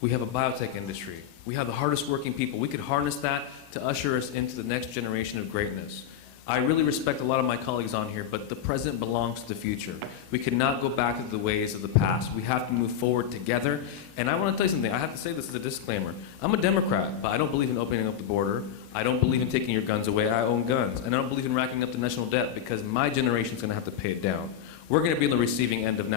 We have a biotech industry. We have the hardest working people. We could harness that to usher us into the next generation of greatness. I really respect a lot of my colleagues on here, but the present belongs to the future. We cannot go back to the ways of the past. We have to move forward together. And I want to tell you something. I have to say this as a disclaimer. I'm a Democrat, but I don't believe in opening up the border. I don't believe in taking your guns away. I own guns. And I don't believe in racking up the national debt, because my generation is going to have to pay it down. We're going to be on the receiving end of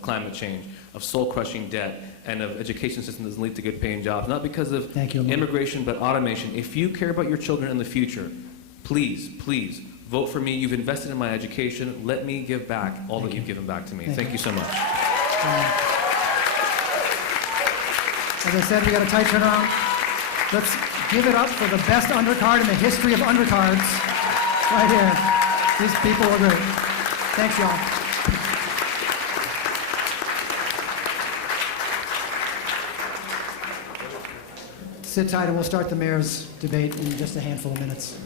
climate change, of soul-crushing debt, and of education system that doesn't lead to good paying jobs, not because of immigration, but automation. If you care about your children in the future, please, please, vote for me. You've invested in my education. Let me give back all that you've given back to me. Thank you so much. As I said, we got a tight turnaround. Let's give it up for the best undercard in the history of undercards. Right here. These people are great. Thanks, y'all. sit tight and we'll start the mayor's debate in just a handful of minutes.